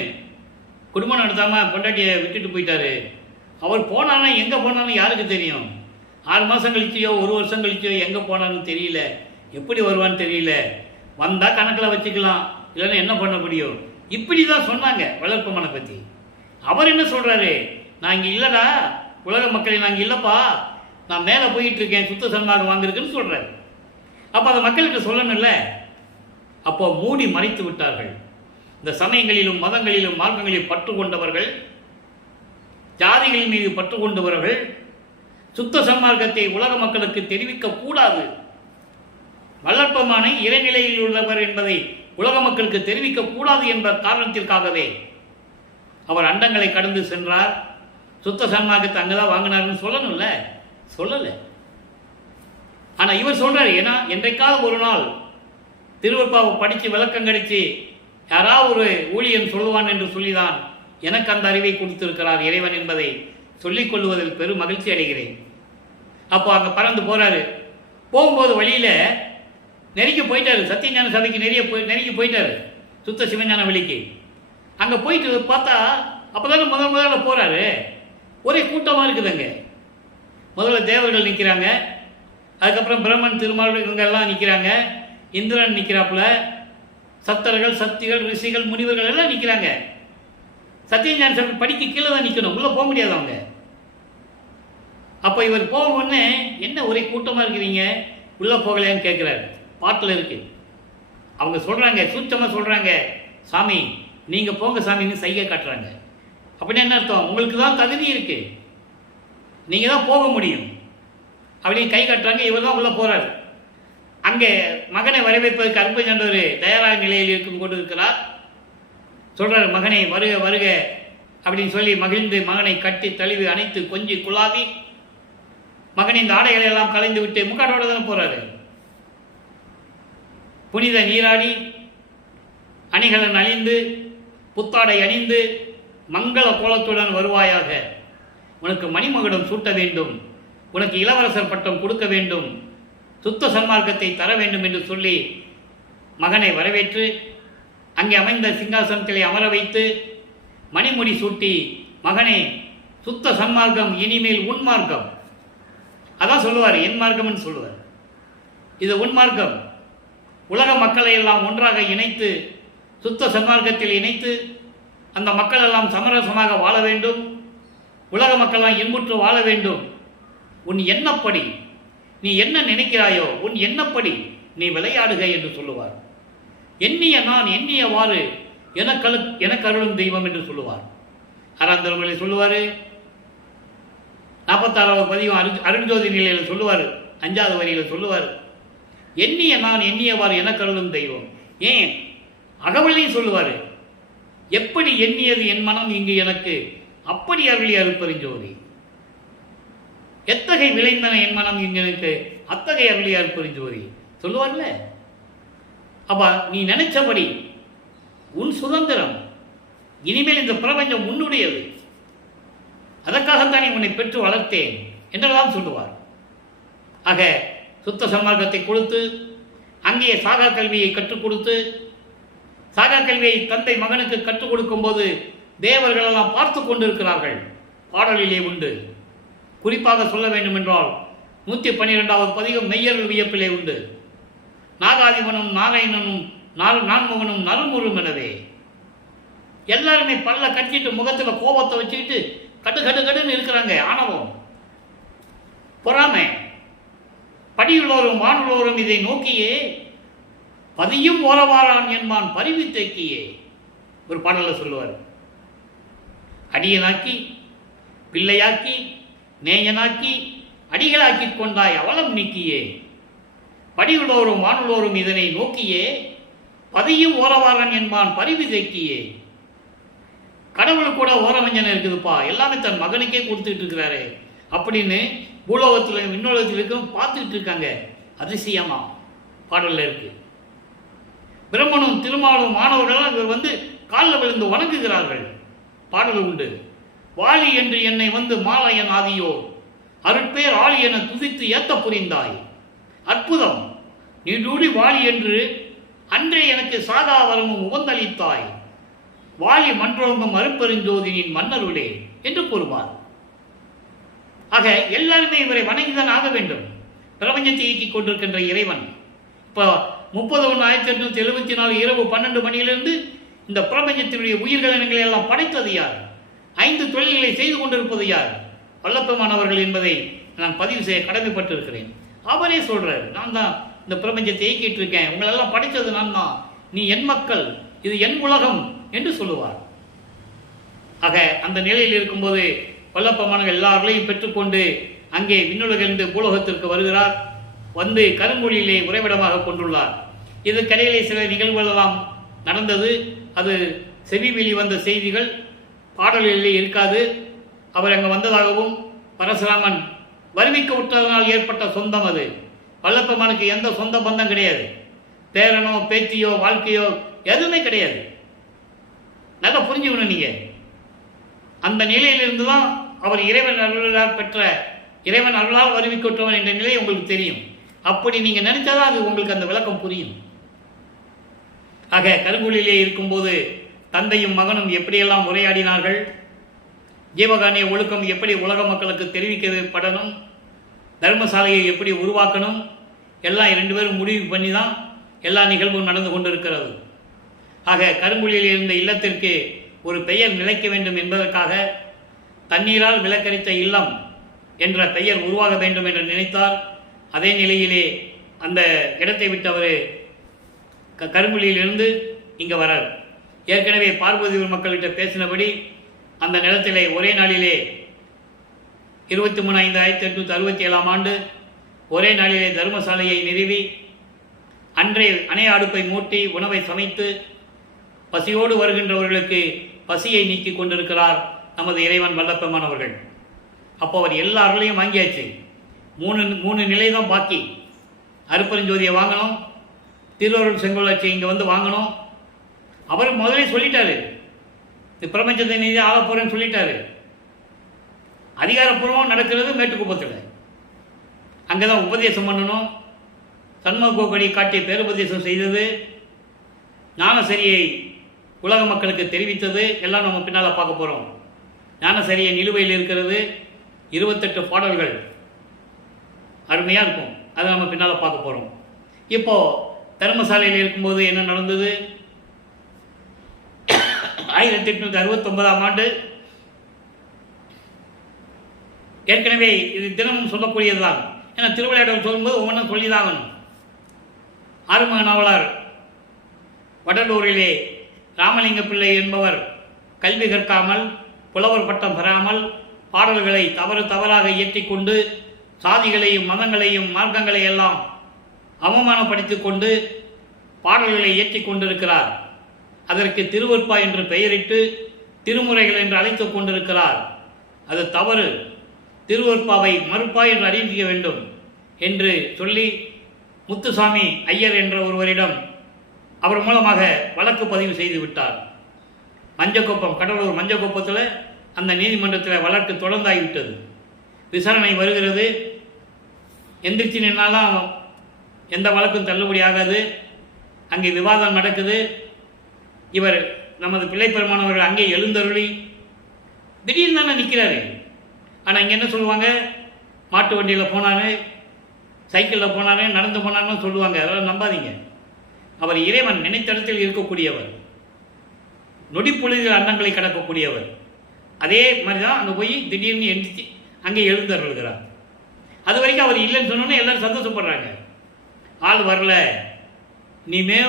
குடும்பம் நடத்தாமல் பொண்டாட்டியை விட்டுட்டு போயிட்டாரு, அவர் போனானா எங்கே போனாலும் யாருக்கு தெரியும்? 6 மாதம் கழிச்சியோ 1 வருஷம் கழிச்சியோ எங்கே போனாலும் தெரியல, எப்படி வருவான்னு தெரியல, வந்தால் கணக்கில் வச்சுக்கலாம், இல்லைன்னா என்ன பண்ண முடியும்? இப்படி தான் சொன்னாங்க வளர்ப்பமான பற்றி. அவர் என்ன சொல்கிறாரு? நான் இங்கே இல்லைடா, உலக மக்களை நான் இங்கே இல்லைப்பா, நான் மேலே போயிட்டுருக்கேன், சுத்த சன்மார்க்கம் வாங்கிருக்குன்னு சொல்கிறார். அப்போ அந்த மக்களுக்கு சொல்லணும்ல. அப்போ மூடி மறைத்து விட்டார்கள். இந்த சமயங்களிலும் மதங்களிலும் மார்க்கங்களில் பற்று கொண்டவர்கள், ஜாதிகளின் மீது பற்று கொண்டவர்கள் சுத்த சன்மார்க்கத்தை உலக மக்களுக்கு தெரிவிக்க கூடாது, வளர்ப்பமான இறைநிலையில் உள்ளவர் என்பதை உலக மக்களுக்கு தெரிவிக்க கூடாது என்ற காரணத்திற்காகவே அவர் அண்டங்களை கடந்து சென்றார். சுத்த சன்மார்க்கத்தை அங்கதான் வாங்கினார்னு சொல்லணும்ல, சொல்லலை. ஆனால் இவர் சொல்றாரு, ஏன்னா என்றைக்காவது ஒரு நாள் திருவருட்பாவை படித்து விளக்கம் கடிச்சு யாராவது ஒரு ஊழியன் சொல்லுவான் என்று சொல்லிதான் எனக்கு அந்த அறிவை கொடுத்திருக்கிறார் இறைவன் என்பதை சொல்லிக் கொள்வதில் பெரும் மகிழ்ச்சி அடைகிறேன். அப்போ அங்கே பறந்து போறாரு. போகும்போது வழியில் நெருங்கி போயிட்டாரு, சத்தியஞான சபைக்கு நெருங்கி போயிட்டாரு, சுத்த சிவஞான வழிக்கு. அங்கே போயிட்டு பார்த்தா அப்போதானே முதல்ல போறாரு, ஒரே கூட்டமாக இருக்குதுங்க. முதல்ல தேவர்கள் நிற்கிறாங்க, அதுக்கப்புறம் பிரம்மன் திருமால் இவங்கெல்லாம் நிற்கிறாங்க, இந்திரன் நிற்கிறாப்புல, சத்தர்கள் சக்திகள் ரிஷிகள் முனிவர்கள் எல்லாம் நிற்கிறாங்க. சத்தியஞான சபை படிக்க கீழே தான் நிற்கணும், உள்ளே போக முடியாது அவங்க. அப்போ இவர் போகணுன்னு, என்ன ஒரே கூட்டமாக இருக்கிறீங்க, உள்ளே போகலையான்னு கேட்குறாரு. பாட்டில் இருக்கு. அவங்க சொல்கிறாங்க, சூட்சமாக சொல்கிறாங்க, சாமி நீங்கள் போங்க சாமின்னு சைகை காட்டுறாங்க. அப்படின்னு என்ன அர்த்தம்? உங்களுக்கு தான் தகுதி இருக்கு, நீங்கள் தான் போக முடியும் அப்படின்னு கை காட்டுறாங்க. இவர் தான் உள்ளே போகிறார். அங்கே மகனை வரவேற்பதற்கு அருட்பெருஞ்சாண்டவர் தயாராக நிலையில் இருக்கும் கொண்டு இருக்கிறார். சொல்கிறார், மகனை வருக வருக அப்படின்னு சொல்லி மகிழ்ந்து மகனை கட்டி தழுவி அணைத்து கொஞ்சி குழாவி, மகனை இந்த ஆடைகளை எல்லாம் கலைந்து விட்டு முக்காட்டோட தானே போகிறாரு. புனித நீராடி அணிகலன் அணிந்து புத்தாடை அணிந்து மங்கள கோலத்துடன் வருவாயாக, உனக்கு மணிமகுடம் சூட்ட வேண்டும், உனக்கு இளவரசர் பட்டம் கொடுக்க வேண்டும், சுத்த சன்மார்க்கத்தை தர வேண்டும் என்று சொல்லி மகனை வரவேற்று அங்கே அமைந்த சிங்காசனத்திலே அமர வைத்து மணிமுடி சூட்டி, மகனே சுத்த சன்மார்க்கம் இனிமேல் உன்மார்க்கம், அதான் சொல்லுவார், என் மார்க்கம்னு சொல்லுவார். இது உன்மார்க்கம், உலக மக்களை எல்லாம் ஒன்றாக இணைத்து சுத்த சன்மார்க்கத்தில் இணைத்து அந்த மக்கள் எல்லாம் சமரசமாக வாழ வேண்டும், உலக மக்களால் இன்புற்று வாழ வேண்டும். உன் எண்ணப்படி நீ என்ன நினைக்கிறாயோ உன் எண்ணப்படி நீ விளையாடுக என்று சொல்லுவார். எண்ணிய நான் எண்ணியவாறு எனக்கு அருளும் தெய்வம் என்று சொல்லுவார். 6ஆம் திருமுறையில் சொல்லுவார். 46வது பதிவு அருட்ஜோதி நிலையில் சொல்லுவார். 5வது வரியில் சொல்லுவார், எண்ணிய நான் எண்ணியவாறு எனக்கு அருளும் தெய்வம். ஏன் அகவலையும் சொல்லுவார், எப்படி எண்ணியது என் மனம் இங்கு எனக்கு அப்படி அருளி அருட்பெருஞ்சோதி, எத்தகை விளைந்தன என் மனம் இங்கு எனக்கு அத்தகைய அருளி அருட்பெருஞ்சோதி சொல்லுவார்ல. அப்ப நீ நினைச்சபடி உன் சுதந்திரம், இனிமேல் இந்த பிரபஞ்சம் உன்னுடையது, அதற்காகத்தான் உன்னை பெற்று வளர்த்தேன் என்றெல்லாம் சொல்லுவார். ஆக சுத்த சன்மார்க்கத்தை கொடுத்து அங்கே சாகா கல்வியை கற்றுக் கொடுத்து, சாகா கல்வியை தந்தை மகனுக்கு கற்றுக் கொடுக்கும் போது தேவர்கள் எல்லாம் பார்த்து கொண்டிருக்கிறார்கள். பாடலிலே உண்டு. குறிப்பாக சொல்ல வேண்டும் என்றால் 112வது பதிகம் மெய்யர்கள் வியப்பிலே உண்டு. நாகாதிபனும் நாராயணனும் நான்முகனும் நறுமுறும் எனவே எல்லாருமே பல்ல கட்டிட்டு முகத்தில் கோபத்தை வச்சுக்கிட்டு கடு கடு கடுன்னு இருக்கிறாங்க. ஆணவம், பொறாமை. படியுள்ளோரும் வானுள்ளோரும் இதை நோக்கியே பதியும் ஓரவாரான் என்பான் பரிவு தேக்கியே ஒரு பாடலில் சொல்லுவார். அடியனாக்கி பிள்ளையாக்கி நேயனாக்கி அடிகளாக்கி கொண்டாய் அவலம் நீக்கியே, படியுள்ளோரும் வானுள்ளோரும் இதனை நோக்கியே பதியும் ஓரவாரன் என்பான் பரிவு தேக்கியே. கடவுளுக்கு கூட ஓரவஞ்சனை இருக்குதுப்பா, எல்லாமே தன் மகனுக்கே கொடுத்துட்டு இருக்கிறாரு அப்படின்னு பூலோகத்தில் விண்ணோலகத்தில் இருக்கிறவங்க பார்த்துக்கிட்டு இருக்காங்க. அதிசயமா பாடலில் இருக்கு. பிரம்மனும் திருமாலும் மாணவர்களால் இவர் வந்து காலில் விழுந்து வணங்குகிறார்கள். பாடல் உண்டு. வாலி என்று என்னை வந்து மாலையன் ஆதியோ அருட்பேர் ஆளி என துதித்து ஏத்த புரிந்தாய். அற்புதம், நீடூடி வாலி என்று அன்றே எனக்கு சாதா வரமும் உகந்தளித்தாய். வாலி மன்றோங்கும் அருப்பெருஞ்சோதினின் மன்னருளே என்று கூறுவார். ஆக எல்லாருமே இவரை வணங்கிதான் ஆக வேண்டும். பிரபஞ்சத்தை இயக்கிக் கொண்டிருக்கின்ற இறைவன் இப்போ 30/1/1874 இரவு 12 மணியிலிருந்து இந்த பிரபஞ்சத்தினுடைய உயிர்களினங்களை எல்லாம் படைத்தது யார்? 5 தொழில்களை செய்து கொண்டிருப்பது யார்? வல்லப்பெருமானவர்கள் என்பதை நான் பதிவு செய்ய கடமைப்பட்டிருக்கிறேன். அவரே சொல்றார், நான் தான் இந்த பிரபஞ்சத்தை இயக்கிட்டு இருக்கேன், உங்களெல்லாம் படைத்தது நான் தான், நீ என் மக்கள், இது என் உலகம் என்று சொல்லுவார். ஆக அந்த நிலையில் இருக்கும்போது வல்லப்பெருமானவர்கள் எல்லாரையும் பெற்றுக்கொண்டு அங்கே விண்ணுலகிலிருந்து பூலோகத்திற்கு வருகிறார். வந்து கருமொழியிலே உறைவிடமாக கொண்டுள்ளார். இதற்கிடையிலே சில நிகழ்வுகள் எல்லாம் நடந்தது. அது செவி வெளி வந்த செய்திகள் பாடலிலே இருக்காது. அவர் அங்கே வந்ததாகவும் பரசுராமன் வருவிக்க விட்டதனால் ஏற்பட்ட சொந்தம் அது. வல்லப்பெருமானுக்கு எந்த சொந்த பந்தம் கிடையாது. பேரனோ பேத்தியோ வாழ்க்கையோ எதுவுமே கிடையாது. நல்லா புரிஞ்சுக்கணும் நீங்க. அந்த நிலையிலிருந்து தான் அவர் இறைவன் அருளால் பெற்ற, இறைவன் அருளால் வருவிக்கொற்றவன் என்ற நிலை உங்களுக்கு தெரியும். அப்படி நீங்க நினைச்சாதான் அது உங்களுக்கு அந்த விளக்கம் புரியும். ஆக கருங்குழியிலே இருக்கும்போது தந்தையும் மகனும் எப்படியெல்லாம் உரையாடினார்கள், ஜீவகானிய ஒழுக்கம் எப்படி உலக மக்களுக்கு தெரிவிக்கப்படணும், தர்மசாலையை எப்படி உருவாக்கணும், எல்லாம் 2 பேரும் முடிவு பண்ணி தான் எல்லா நிகழ்வும் நடந்து கொண்டிருக்கிறது. ஆக கருங்குழியில் இருந்த இல்லத்திற்கு ஒரு பெயர் நிலைக்க வேண்டும் என்பதற்காக தண்ணீரால் விளக்கரித்த இல்லம் என்ற பெயர் உருவாக வேண்டும் என்று நினைத்தார். அதே நிலையிலே அந்த இடத்தை விட்டு அவர் கருங்குழியிலிருந்து இங்கே வரார். ஏற்கனவே பார்வதியூர் மக்கள்கிட்ட பேசினபடி அந்த நிலத்திலே ஒரே நாளிலே 23/5/1867 ஆண்டு ஒரே நாளிலே தர்மசாலையை நிறுவி அன்றே அணைய அடுப்பை மூட்டி உணவை சமைத்து பசியோடு வருகின்றவர்களுக்கு பசியை நீக்கி கொண்டிருக்கிறார் நமது இறைவன் வல்லப்பெருமான் அவர்கள். அப்போ அவர் எல்லா அருளையும் வாங்கியாச்சு. மூணு நிலை தான் பாக்கி. அருப்பெருஞ்சோதியை வாங்கணும், திருவருள் செங்கோலாட்சி இங்கே வந்து வாங்கணும். அவர் முதலே சொல்லிட்டாரு, இந்த பிரபஞ்சத்தை நீதி ஆக போறேன்னு சொல்லிட்டாரு. அதிகாரப்பூர்வம் நடக்கிறது மேட்டுக்குப்பத்தில். அங்கே தான் உபதேசம் பண்ணணும். சண்முக கோகடி காட்டிய பேருபதேசம் செய்தது, ஞானசரியை உலக மக்களுக்கு தெரிவித்தது எல்லாம் நம்ம பின்னால் பார்க்க போகிறோம். ஞானசரியை நிலுவையில் இருக்கிறது 28 பாடல்கள், அருமையாக இருக்கும். அதை நம்ம பின்னால் பார்க்க போகிறோம். இப்போது தர்மசாலையில் இருக்கும்போது என்ன நடந்தது? 1869 ஆண்டு. ஏற்கனவே இது தினமும் சொல்லக்கூடியது தான். ஏன்னா திருவிளையாடல் சொல்லும்போது ஒவ்வொன்றும் சொல்லி தான் ஆகணும். ஆறுமுக நாவலர் வடலூரிலே ராமலிங்க பிள்ளை என்பவர் கல்வி கற்காமல் புலவர் பட்டம் பெறாமல் பாடல்களை தவறாக இயற்றிக்கொண்டு சாதிகளையும் மதங்களையும் மார்க்கங்களை எல்லாம் அவமானப்படுத்தி கொண்டு பாடல்களை இயற்றி கொண்டிருக்கிறார். அதற்கு திருவருட்பா என்று பெயரிட்டு திருமுறைகள் என்று அழைத்து கொண்டிருக்கிறார். அது தவறு. திருவருட்பாவை மறுப்பா என்று அறிவிக்க வேண்டும் என்று சொல்லி முத்துசாமி ஐயர் என்ற ஒருவரிடம் அவர் மூலமாக வழக்கு பதிவு செய்து விட்டார். மஞ்சக்குப்பம், கடலூர் மஞ்சக்குப்பத்தில் அந்த நீதிமன்றத்தில் வழக்கு தொடர்ந்தாகிவிட்டது. விசாரணை வருகிறது. எந்திரிச்சு நின்னாலும் எந்த வழக்கும் தள்ளுபடி ஆகாது. அங்கே விவாதம் நடக்குது. இவர் நமது பிள்ளை பெருமானவர்கள் அங்கே எழுந்தருளி திடீர்னு தானே நிற்கிறாரு. ஆனால் இங்கே என்ன சொல்லுவாங்க? மாட்டு வண்டியில் போனாரு, சைக்கிளில் போனாரு, நடந்து போனாருன்னு சொல்லுவாங்க. அதெல்லாம் நம்பாதீங்க. அவர் இறைவன் நினைத்தடத்தில் இருக்கக்கூடியவர், நொடிப்பொழுதில் அன்னங்களை கடக்கக்கூடியவர். அதே மாதிரி தான் அங்கே போய் திடீர்னு எந்திரிச்சு அங்கே எழுந்தருள்கிறார். அது வரைக்கும் அவர் இல்லைன்னு சொன்னோன்னே எல்லாரும் சந்தோஷப்படுறாங்க. ஆள் வரல, இனிமே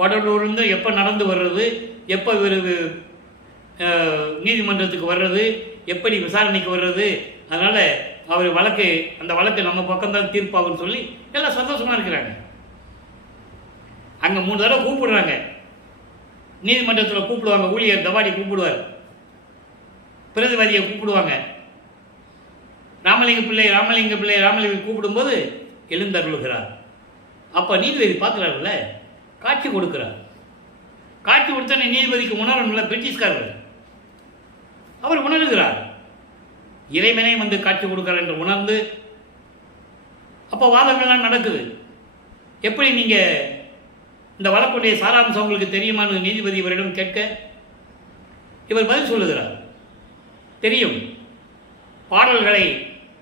வடலூர்லேருந்து எப்போ நடந்து வர்றது, எப்போ இவர் நீதிமன்றத்துக்கு வர்றது, எப்படி விசாரணைக்கு வர்றது, அதனால் அவர் அந்த வழக்கு நம்ம பக்கம்தான் தீர்ப்பாகுன்னு சொல்லி எல்லாம் சந்தோஷமாக இருக்கிறாங்க. அங்கே 3 தடவை கூப்பிடுறாங்க. நீதிமன்றத்தில் கூப்பிடுவாங்க, ஊழியர் தவாடி கூப்பிடுவார். பிரதிவாதியை கூப்பிடுவாங்க. ராமலிங்க பிள்ளை ராமலிங்க பிள்ளை ராமலிங்க கூப்பிடும்போது எழுந்தருளுகிறார். அப்போ நீதிபதி பார்க்குறாருல்ல, காட்சி கொடுக்கிறார். காட்சி கொடுத்தோன்னே நீதிபதிக்கு உணரணும்ல, பிரிட்டிஷ்காரர். அவர் உணர்கிறார், இறைவனே வந்து காட்சி கொடுக்கிறார் என்று உணர்ந்து அப்போ வாதங்கள்லாம் நடக்குது. எப்படி நீங்கள் இந்த வழக்குடைய சாராம்சம் உங்களுக்கு தெரியுமான்னு நீதிபதி இவரிடம் கேட்க இவர் பதில் சொல்லுகிறார். தெரியும், பாடல்களை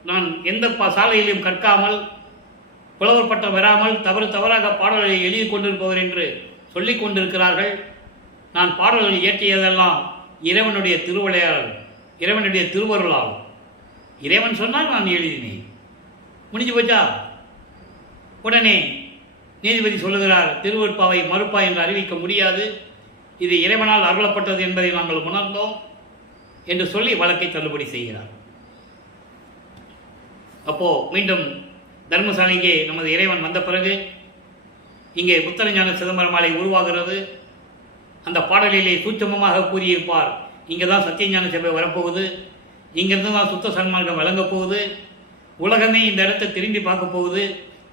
நான் எந்த சாலையிலும் கற்காமல், புலவர் பட்டம் பெறாமல் தவறாக பாடல்களை எழுதி கொண்டிருப்பவர் என்று சொல்லிக் கொண்டிருக்கிறார்கள். நான் பாடல்களை இயற்றியதெல்லாம் இறைவனுடைய திருவிளையாடல், இறைவனுடைய திருவருளால். இறைவன் சொன்னால் நான் எழுதினேன். முடிஞ்சு போச்சா? உடனே நீதிபதி சொல்லுகிறார், திருவருட்பாவை மறுப்பா என்று அறிவிக்க முடியாது, இது இறைவனால் அருளப்பட்டது என்பதை நாங்கள் உணர்ந்தோம் என்று சொல்லி வழக்கை தள்ளுபடி செய்கிறார். அப்போ மீண்டும் தர்மசாலைக்கு நமது இறைவன் வந்த பிறகு இங்கே புத்தரஞான சிதம்பரமாலை உருவாகிறது. அந்த பாடலிலே சூட்சமமாக கூறியிருப்பார், இங்கே தான் சத்தியஞான சபை வரப்போகுது, இங்கிருந்து தான் சுத்த சன்மார்க்கம் வழங்கப் போகுது, உலகமே இந்த இடத்தை திரும்பி பார்க்க போகுது,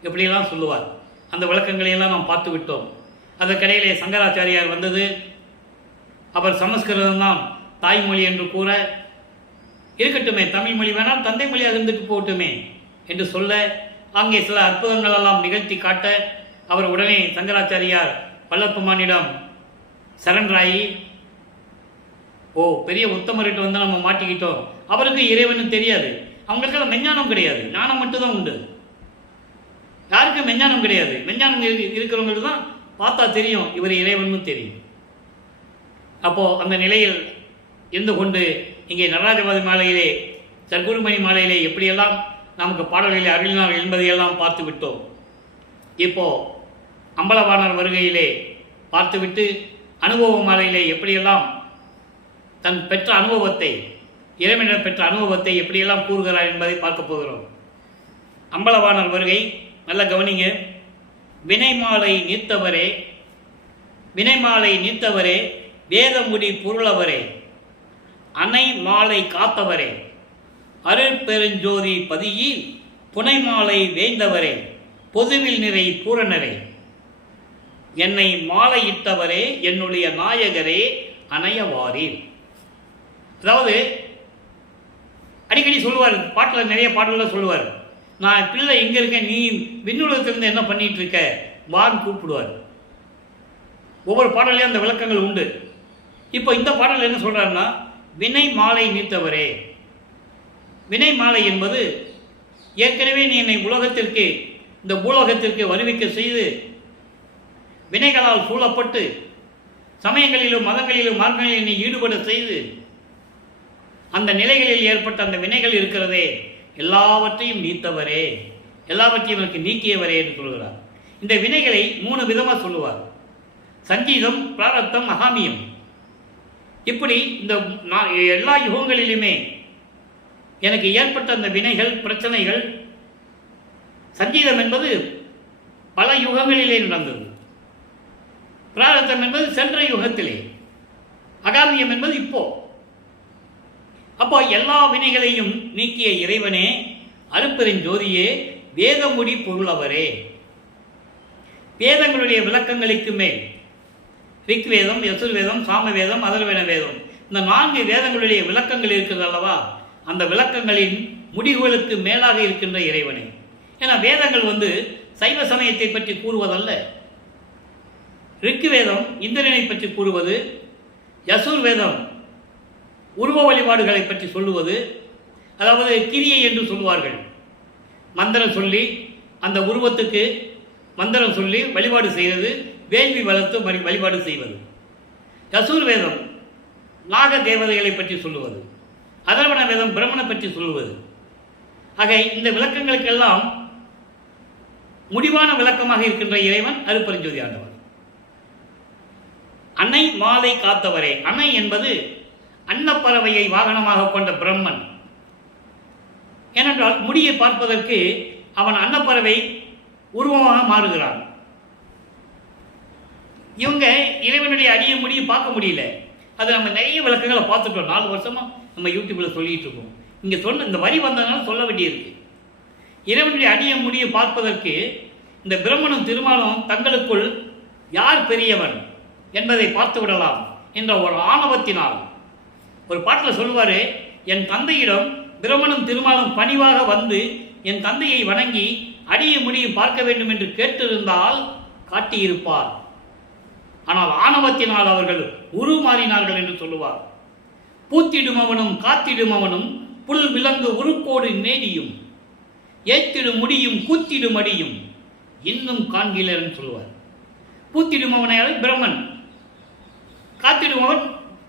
எப்படியெல்லாம் சொல்லுவார். அந்த விளக்கங்களையெல்லாம் நாம் பார்த்து விட்டோம். அதற்கிடையிலே சங்கராச்சாரியார் வந்தது. அவர் சமஸ்கிருதம் தான் தாய்மொழி என்று கூற, இருக்கட்டுமே தமிழ் மொழி வேணால் தந்தை மொழியாக இருந்துட்டு போகட்டுமே என்று சொல்ல, அங்கே சில அற்புதங்களெல்லாம் நிகழ்த்தி காட்ட, அவர் உடனே சங்கராச்சாரியார் வல்லப்பமானிடம் சரண்டராகி, ஓ பெரிய உத்தமர்கிட்ட வந்து நம்ம மாட்டிக்கிட்டோம், அவருக்கு இறைவனு தெரியாது, அவங்களுக்கெல்லாம் மெஞ்ஞானம் கிடையாது, ஞானம் மட்டும்தான் உண்டு. யாருக்கும் மெஞ்ஞானம் கிடையாது. மெஞ்ஞானம் இருக்கிறவங்களுக்கு தான் பார்த்தா தெரியும் இவர் இறைவன் தெரியும். அப்போது அந்த நிலையில் இருந்து கொண்டு இங்கே நடராஜபாதி மாலையிலே, சர்க்குருமணி மாலையிலே எப்படியெல்லாம் நமக்கு பாடல்களை அருளினார் என்பதையெல்லாம் பார்த்து விட்டோம். இப்போது அம்பலவாணர் வருகையிலே பார்த்துவிட்டு அனுபவ மாலையிலே எப்படியெல்லாம் தன் பெற்ற அனுபவத்தை, இறைவனிடம் பெற்ற அனுபவத்தை எப்படியெல்லாம் கூறுகிறார் என்பதை பார்க்க போகிறோம். அம்பலவாணர் வருகை நல்ல கவனிங்க. வினைமாலை நீத்தவரே, வினைமாலை நீத்தவரே, வேதமுடி பொருளவரே, அணை மாலை காத்தவரே, அருள் பெருஞ்சோதி பதியில் புனைமாலை வேய்ந்தவரே, பொதுவில் நிறை பூரணரே, என்னை மாலையிட்டவரே, என்னுடைய நாயகரே, அணையவாரீர். அதாவது அடிக்கடி சொல்லுவார், பாட்டில் நிறைய பாடல்கள் சொல்லுவார், நான் பிள்ளை எங்கே இருக்கேன், நீ விண்ணுலகத்திலிருந்து என்ன பண்ணிட்டு இருக்க வான்னு கூப்பிடுவார். ஒவ்வொரு பாடலையும் அந்த விளக்கங்கள் உண்டு. இப்போ இந்த பாடல் என்ன சொல்கிறாருன்னா, வினை மாலை நீத்தவரே. வினை மாலை என்பது ஏற்கனவே நீ என்னை உலகத்திற்கு, இந்த பூலோகத்திற்கு வருவிக்க செய்து வினைகளால் சூழப்பட்டு சமயங்களிலும் மதங்களிலும் மார்க்கங்களிலும் நீ ஈடுபட செய்து அந்த நிலைகளில் ஏற்பட்ட அந்த வினைகள் இருக்கிறதே எல்லாவற்றையும் நீத்தவரே, எல்லாவற்றையும் எனக்கு நீக்கியவரே என்று சொல்கிறார். இந்த வினைகளை 3 விதமாக சொல்லுவார். சங்கீதம், பிராரத்தம், அகாமியம். இப்படி இந்த எல்லா யுகங்களிலுமே எனக்கு ஏற்பட்ட அந்த வினைகள், பிரச்சனைகள், சங்கீதம் என்பது பல யுகங்களிலே நடந்தது, பிராரத்தம் என்பது சென்ற யுகத்திலே, அகாமியம் என்பது இப்போ. அப்போ எல்லா வினைகளையும் நீக்கிய இறைவனே, அருட்பெருஞ்சோதியே, வேதமுடி பொருளவரே. வேதங்களுடைய விளக்கங்களுக்கு மேல் ரிக்வேதம், யசுர்வேதம், சாமவேதம், அதர்வன வேதம், இந்த 4 வேதங்களுடைய விளக்கங்கள் இருக்கிறது அல்லவா, அந்த விளக்கங்களின் முடிவுகளுக்கு மேலாக இருக்கின்ற இறைவனே. ஏன்னா வேதங்கள் சைவ சமயத்தை பற்றி கூறுவதல்ல. ரிக்வேதம் இந்திரனை பற்றி கூறுவது, யசுர்வேதம் உருவ வழிபாடுகளை பற்றி சொல்லுவது, அதாவது கிரியை என்று சொல்வார்கள். மந்திரம் சொல்லி அந்த உருவத்துக்கு மந்திரம் சொல்லி வழிபாடு செய்வது, வேள்வி வளர்த்து வழிபாடு செய்வது. யசுர்வேதம் நாக தேவதைகளை பற்றி சொல்லுவது, அதர்வன வேதம் பிரம்மனை பற்றி சொல்லுவது. ஆக இந்த விளக்கங்களுக்கெல்லாம் முடிவான விளக்கமாக இருக்கின்ற இறைவன் அருட்பெருஞ்சோதி ஆண்டவர். அன்னை மாலை காத்தவரே. அன்னை என்பது அன்னப்பறவையை வாகனமாக கொண்ட பிரம்மன். ஏனென்றால் முடியை பார்ப்பதற்கு அவன் அன்னப்பறவை உருவமாக மாறுகிறான். இவங்க இறைவனுடைய அடிய முடியை பார்க்க முடியல. அது நம்ம நிறைய விளக்கங்களை பார்த்துட்டோம். 4 வருஷமா நம்ம யூடியூப்பில் சொல்லிகிட்டு இருக்கோம். இங்கே சொன்ன இந்த வரி வந்ததுனால சொல்ல வேண்டியிருக்கு. இறைவனுடைய அடிய முடிய பார்ப்பதற்கு இந்த பிரம்மனும் திருமாலும் தங்களுக்குள் யார் பெரியவன் என்பதை பார்த்து விடலாம் என்ற ஒரு ஆணவத்தினால் ஒரு பாட்டில் சொல்லுவார், என் தந்தையிடம் பிரம்மனும் திருமாலும் பணிவாக வந்து என் தந்தையை வணங்கி அடிய முடியும் பார்க்க வேண்டும் என்று கேட்டிருந்தால் காட்டியிருப்பார். ஆனால் ஆணவத்தினால் அவர்கள் உருமாறினார்கள் என்று சொல்லுவார். பூத்திடும் அவனும் காத்திடும் அவனும் புல் விலங்கு உருக்கோடு நேடியும் ஏத்திடும் முடியும் கூத்திடும் அடியும் இன்னும் காண்கிலர் சொல்லுவார். பூத்திடும் அவனையால் பிரம்மன், காத்திடுமவன்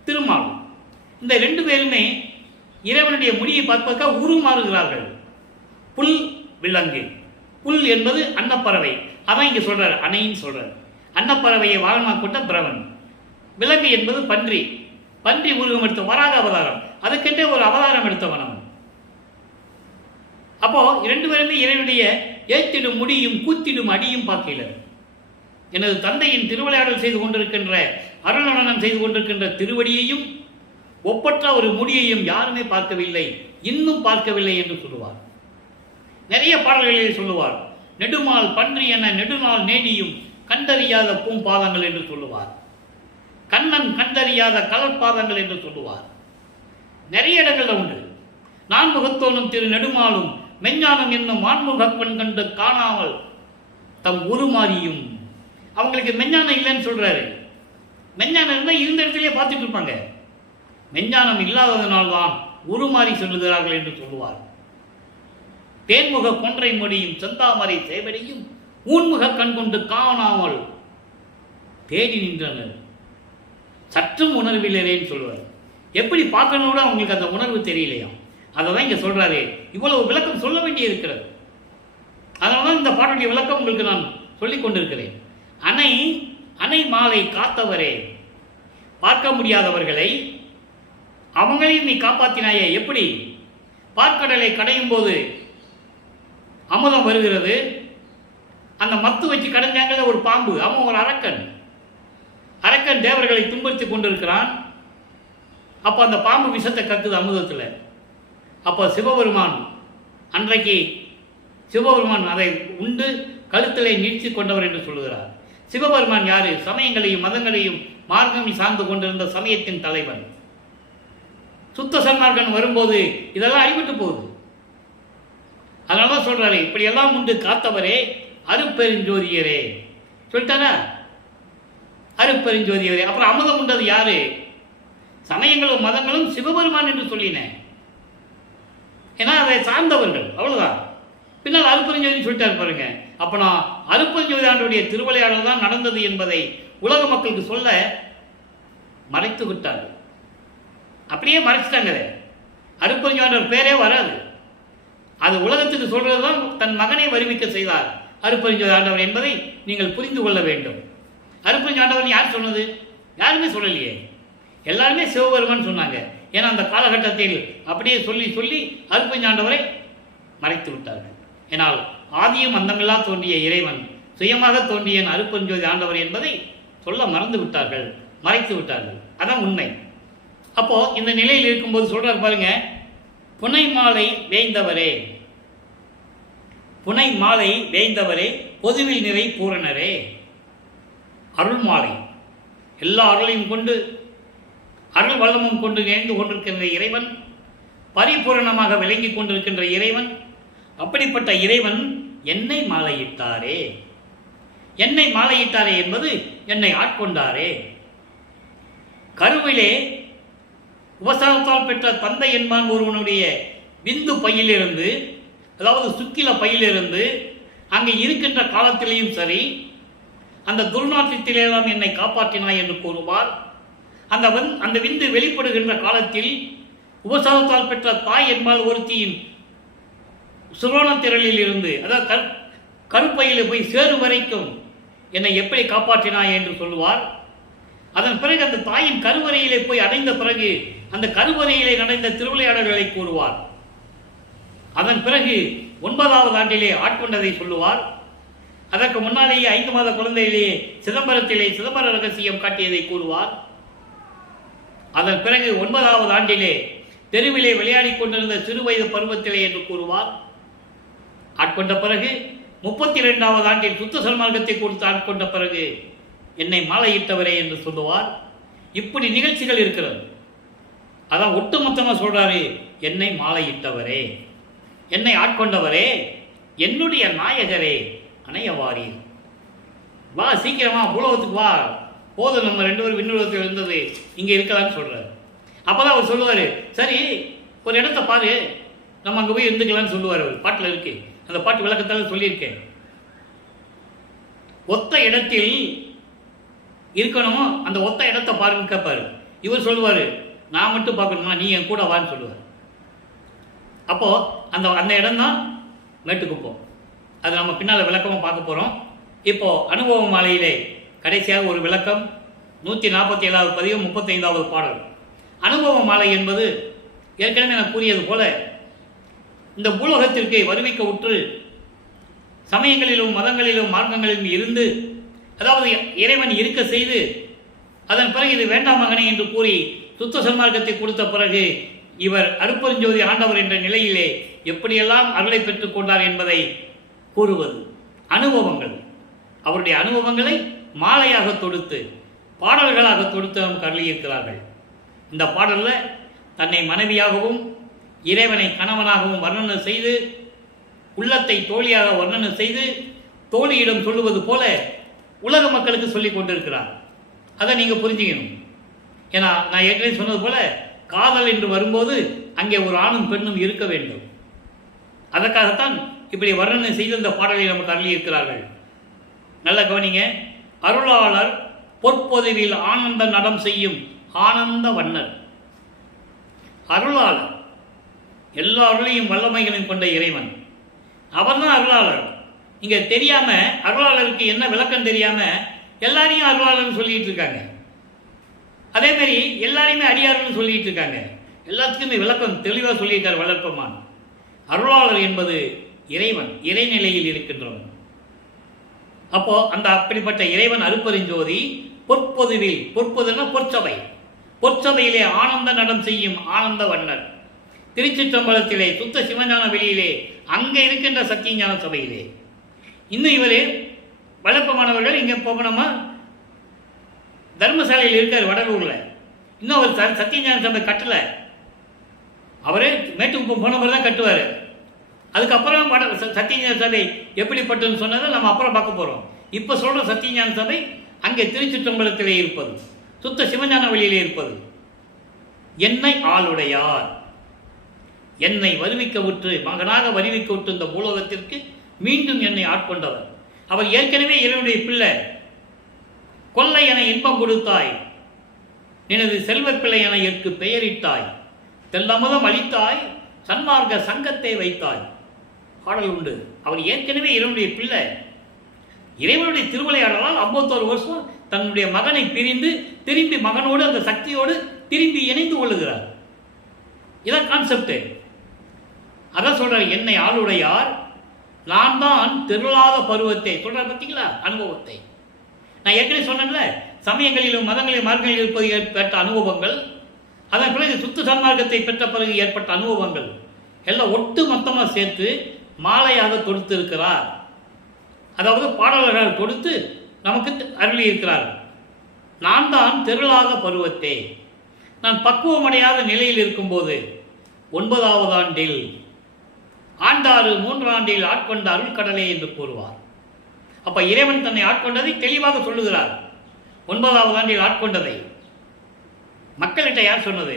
திருமால். இந்த ரெண்டு பேருமே இறைவனுடைய முடியை பார்ப்பதற்காக உருமாறுகிறார்கள். புல் விலங்கு, புல் என்பது அன்னப்பறவை, அதான் இங்கே சொல்றார், அணைன்னு சொல்றார். அன்னப்பறவையை வாகனமாக கொண்ட பிரமன். விலங்கு என்பது பன்றி, பன்றி உருவம் எடுத்த வராக அவதாரம், அதுக்கென்றே ஒரு அவதாரம் எடுத்தவன் அவன். அப்போ இரண்டு பேருமே இறைவனுடைய ஏத்திடும் முடியும் கூத்திடும் அடியும் பார்க்கல. எனது தந்தையின் திருவிளையாடல் செய்து கொண்டிருக்கின்ற அருள் நடனம் செய்து கொண்டிருக்கின்ற திருவடியையும் ஒப்பற்ற ஒரு முடியையும் யாருமே பார்க்கவில்லை, இன்னும் பார்க்கவில்லை என்று சொல்லுவார். நிறைய பாடல்களில் சொல்லுவார், நெடுமால் பன்றி என நெடுநாள் நேடியும் கண்டறியாத பூம்பாதங்கள் என்று சொல்லுவார். கண்ணன் கண்டறியாத கலற்பாதங்கள் என்று சொல்லுவார். நிறைய இடங்கள்ல உண்டு. நான்முகத்தோனும் திரு நெடுமாலும் மெஞ்ஞானம் என்னும் ஆன்முகப்பன் கண்டு காணாமல் தம் உருமாறியும். அவங்களுக்கு மெஞ்ஞானம் இல்லைன்னு சொல்றாரு. மெஞ்ஞானம் இருந்தால் இருந்த இடத்துலயே பார்த்துட்டு இருப்பாங்க. மெஞ்ஞானம் இல்லாததனால்தான் உருமாறி சொல்லுகிறார்கள் என்று சொல்லுவார். தேன்முக கொன்றை மொழியும் செந்தாமரை சேவடியும் ஊன்முக கண் கொண்டு காணாமல் தேடி நின்றனர், சற்றும் உணர்வில்லைன்னு சொல்லுவார். எப்படி பார்க்கணும் கூட அவங்களுக்கு அந்த உணர்வு தெரியலையா? அதை தான் இங்கே சொல்றாரு. இவ்வளவு விளக்கம் சொல்ல வேண்டி இருக்கிறது. அதனால தான் இந்த பாட்டுடைய விளக்கம் உங்களுக்கு நான் சொல்லிக் கொண்டிருக்கிறேன். அணை அணை மாலை காத்தவரே, பார்க்க முடியாதவர்களை அவங்களையும் நீ காப்பாற்றினாயே. எப்படி? பார்க்கடலை கடையும் போது அமுதம் வருகிறது, அந்த மத்து வச்சு கடைஞ்சாங்கள ஒரு பாம்பு, அவன் ஒரு அரக்கன். அரக்கன் தேவர்களை துன்புறுத்தி கொண்டிருக்கிறான். அப்போ அந்த பாம்பு விஷத்தை கக்குது அமுதத்தில். அப்போ சிவபெருமான் அன்றைக்கு சிவபெருமான் அதை உண்டு கழுத்திலே நீட்சி கொண்டவர் என்று சொல்லுகிறார். சிவபெருமான் யாரு? சமயங்களையும் மதங்களையும் மார்க்கம் சார்ந்து கொண்டிருந்த சமயத்தின் தலைவன். சுத்த சன்மார்க்கன் வரும்போது இதெல்லாம் அடிபட்டு போகுது. அதனால தான் சொல்றாரு, இப்படியெல்லாம் உண்டு காத்தவரே அருப்பெருஞ்சோதியரே சொல்லிட்டாரா? அருப்பெருஞ்சோதியரே. அப்புறம் அமுதம் உண்டது யாரு? சமயங்களும் மதங்களும் சிவபெருமான் என்று சொல்லினேன். ஏன்னா அதை சார்ந்தவர்கள், அவ்வளவுதான். பின்னால் அருப்பெருஞ்சோதி சொல்லிட்டாரு பாருங்க. அப்ப நான் அருப்பெருஞ்சோதி ஆண்டுடைய திருவிளையாடல் தான் நடந்தது என்பதை உலக மக்களுக்கு சொல்ல மறைத்து விட்டார்கள். அப்படியே மறைச்சிட்டாங்க. அருப்பெருஞ்சோதியாண்டவர் பேரே வராது. அது உலகத்துக்கு சொல்றதுதான் தன் மகனை வருவிக்க செய்தார் அருப்பெருஞ்சோதி ஆண்டவர் என்பதை நீங்கள் புரிந்து கொள்ள வேண்டும். அருப்பெருஞ்சோதி ஆண்டவர் யார் சொன்னது? யாருமே சொல்லலையே. எல்லாருமே சிவபெருமான் சொன்னாங்க. ஏன்னா அந்த காலகட்டத்தில் அப்படியே சொல்லி சொல்லி அருப்பெருஞ்சோதி ஆண்டவரை மறைத்து விட்டார்கள். ஏனால் ஆதியும் அந்தமில்லா தோன்றிய இறைவன் சுயமாக தோன்றிய அருப்பெருஞ்சோதி ஆண்டவர் என்பதை சொல்ல மறந்து விட்டார்கள், மறைத்து விட்டார்கள். அதான் உண்மை. அப்போ இந்த நிலையில் இருக்கும்போது சொல்றாரு பாருங்க, புனை மாலை வேய்ந்தவரே, புனை மாலை வேய்ந்தவரே பொதுவில் நிறை பூரணரே. அருள் மாலை எல்லா அருளையும் கொண்டு அருள் வல்லமும் கொண்டு நேர்ந்து கொண்டிருக்கின்ற இறைவன், பரிபூரணமாக விளங்கி கொண்டிருக்கின்ற இறைவன். அப்படிப்பட்ட இறைவன் என்னை மாலையிட்டாரே. என்னை மாலையிட்டாரே என்பது என்னை ஆட்கொண்டாரே. கருவிலே உபசாரத்தால் பெற்ற தந்தை என்பான் ஒருவனுடைய விந்து பையிலிருந்து, அதாவது சுக்கில பையிலிருந்து அங்கே இருக்கின்ற காலத்திலேயும் சரி, அந்த துர்நாற்றத்திலேதான் என்னை காப்பாற்றினாய் என்று கூறுவார். அந்த விந்து வெளிப்படுகின்ற காலத்தில் உபசாரத்தால் பெற்ற தாய் என்பால் ஒருத்தியின் சுரோணத்திரளில் இருந்து, அதாவது கருப்பையில் போய் சேரும் வரைக்கும் என்னை எப்படி காப்பாற்றினாய் என்று சொல்லுவார். அதன் பிறகு அந்த தாயின் கருவறையிலே போய் அடைந்த பிறகு அந்த கருவறையிலே நடந்த திருவிளையாடல்களை கூறுவார். அதன் பிறகு 9வது ஆண்டிலே ஆட்கொண்டதை சொல்லுவார். அதற்கு முன்னாலேயே 5 மாத குழந்தையிலேயே சிதம்பரத்திலே சிதம்பர ரகசியம் காட்டியதை கூறுவார். அதன் பிறகு 9வது ஆண்டிலே தெருவிலே விளையாடி கொண்டிருந்த சிறுவயது பருவத்திலே என்று கூறுவார். ஆட்கொண்ட பிறகு 32வது ஆண்டில் சுத்த சன்மார்க்கத்தை கொடுத்து ஆட்கொண்ட பிறகு என்னை மாலையிட்டவரே என்று சொல்லுவார். இப்படி நிகழ்ச்சிகள் இருக்கிறது. அதான் ஒட்டுமொத்தமாக சொல்றாரு, என்னை மாலையிட்டவரே, என்னை ஆட்கொண்டவரே, என்னுடைய நாயகரே, அணையவாரி, வா சீக்கிரமா பூலோகத்துக்கு வா, போதும் நம்ம 2 பேரும் விண்ணுலகத்தில் இருந்தது, இங்கே இருக்கலாம்னு சொல்றாரு. அப்போதான் அவர் சொல்லுவார், சரி ஒரு இடத்த பாரு, நம்ம அங்கே போய் இருந்துக்கலாம்னு சொல்லுவார். அவர் பாட்டில் இருக்கு, அந்த பாட்டு விளக்கத்தால் சொல்லியிருக்கேன். ஒத்த இடத்தில் இருக்கணும், அந்த ஒத்த இடத்த பாருன்னு கேட்பாரு. இவர் சொல்லுவார், நான் மட்டும் பார்க்கணுமா, நீ என் கூட வான்னு சொல்லுவார். அப்போ அந்த அந்த இடம் தான் மேட்டுக்குப்பம். அது நம்ம பின்னால் விளக்கமாக பார்க்க போகிறோம். இப்போ அனுபவ மாலையிலே கடைசியாக ஒரு விளக்கம், 147வது பதிகம் 35வது பாடல். அனுபவ மாலை என்பது ஏற்கனவே நான் கூறியது போல இந்த பூலோகத்திற்கு வருவிக்க உற்று சமயங்களிலும் மதங்களிலும் மார்க்கங்களிலும் இருந்து, அதாவது இறைவன் இருக்க செய்து, அதன் பிறகு இது வேண்டாம் மகனே என்று கூறி சுத்த சன்மார்க்கத்தை கொடுத்த பிறகு இவர் அருப்பெருஞ்சோதி ஆண்டவர் என்ற நிலையிலே எப்படியெல்லாம் அருளை பெற்றுக் கொண்டார் என்பதை கூறுவது அனுபவங்கள். அவருடைய அனுபவங்களை மாலையாக தொடுத்து பாடல்களாக தொடுத்து நமக்கு அருளியிருக்கிறார்கள். இந்த பாடலில் தன்னை மனைவியாகவும் இறைவனை கணவனாகவும் வர்ணனை செய்து, உள்ளத்தை தோழியாக வர்ணனை செய்து, தோழியிடம் சொல்லுவது போல உலக மக்களுக்கு சொல்லிக் கொண்டிருக்கிறார். அதை நீங்கள் புரிஞ்சுக்கணும். ஏன்னா நான் ஏற்கனவே சொன்னது போல காதல் என்று வரும்போது அங்கே ஒரு ஆணும் பெண்ணும் இருக்க வேண்டும். அதற்காகத்தான் இப்படி வர்ணனை செய்து இந்த பாடலை நமக்கு அருளியிருக்கிறார்கள். நல்ல கவனிங்க. அருளாளர் பொற்பொதுவில் ஆனந்த நடம் செய்யும் ஆனந்த வண்ணர். அருளாளர் எல்லா அருளையும் வல்லமைகளையும் கொண்ட இறைவன், அவர் தான் அருளாளர். இங்க தெரியாம அருளாளருக்கு என்ன விளக்கம் தெரியாம எல்லாரையும் அருளாளர்னு சொல்லிட்டு இருக்காங்க. அதே மாதிரி எல்லாரையுமே அடியார்னு சொல்லிட்டு இருக்காங்க. எல்லாத்துக்குமே விளக்கம் தெளிவாக சொல்லியிருக்கார் வளர்ப்பமான். அருளாளர் என்பது இறைவன், இறைநிலையில் இருக்கின்றவன். அப்போ அந்த அப்படிப்பட்ட இறைவன் அருப்பெருஞ்சோதி பொற்பொதுவில், பொற்பொதுன்னா பொற்சபை, பொற்சபையிலே ஆனந்த நடம் செய்யும் ஆனந்த வண்ணர். திருச்சிற்றம்பலத்திலே சுத்த சிவஞான வெளியிலே அங்கே இருக்கின்ற சத்தியஞான சபையிலே. இன்னும் இவரே வளர்ப்பமானவர்கள் இங்கே போகணுமா, தர்மசாலையில் இருக்கார் வடலூர்ல. இன்னும் அவர் சத்தியஞான சபை கட்டல, அவரே மேட்டுக்குப்பம் போனவர் தான் கட்டுவார். அதுக்கப்புறம் சத்தியஞான சபை எப்படிப்பட்டதுன்னு சொன்னதை நம்ம அப்புறம் பார்க்க போகிறோம். இப்போ சொல்கிற சத்தியஞான சபை அங்கே திருச்சிற்றம்பலத்திலே இருப்பது, சுத்த சிவஞான வழியிலே இருப்பது. என்னை ஆளுடையார், என்னை வருவிக்க விட்டு, மகனாக வருவிக்க விட்டு இந்த பூலோகத்திற்கு மீண்டும் என்னை ஆட்கொண்டவர். அவர் ஏற்கனவே இறைவனுடைய பிள்ளை. கொல்லை என இன்பம் கொடுத்தாய், எனது செல்வப்பிள்ளை என எற்கு பெயரிட்டாய், தெல்லமுதம் அளித்தாய், சன்மார்க்க சங்கத்தை வைத்தாய். பாடல் உண்டு. அவர் ஏற்கனவே இறைவனுடைய பிள்ளை. இறைவனுடைய திருவிளையாடலால் 51 வருஷம் தன்னுடைய மகனை பிரிந்து திரும்பி மகனோடு அந்த சக்தியோடு திரும்பி இணைந்து கொள்ளுகிறார். இதான் கான்செப்ட். அதான் சொல்றார், என்னை ஆளுடையார், நான் தான் திருளாத பருவத்தை சொல்ற. பார்த்தீங்களா அனுபவத்தை? நான் ஏற்கனவே சொன்னேன்ல, சமயங்களிலும் மதங்களிலும் மார்க்கங்களில் இருப்பது ஏற்பட்ட அனுபவங்கள், அதன் பிறகு சுத்த சன்மார்க்கத்தை பெற்ற பிறகு ஏற்பட்ட அனுபவங்கள் எல்லாம் ஒட்டு மொத்தமாக சேர்த்து மாலையாக தொடுத்து இருக்கிறார். அதாவது பாடல்கள் கொடுத்து நமக்கு அருளி இருக்கிறார். நான் தான் திருளாத பருவத்தே, நான் பக்குவமடையாத நிலையில் இருக்கும்போது 9வது ஆண்டில் ஆண்டாறு 3 ஆண்டில் ஆட்கொண்ட அருள்கடலே என்று கூறுவார். அப்ப இறைவன் தன்னை ஆட்கொண்டதை தெளிவாக சொல்லுகிறார். 9வது ஆண்டில் ஆட்கொண்டதை மக்கள்கிட்ட யார் சொன்னது?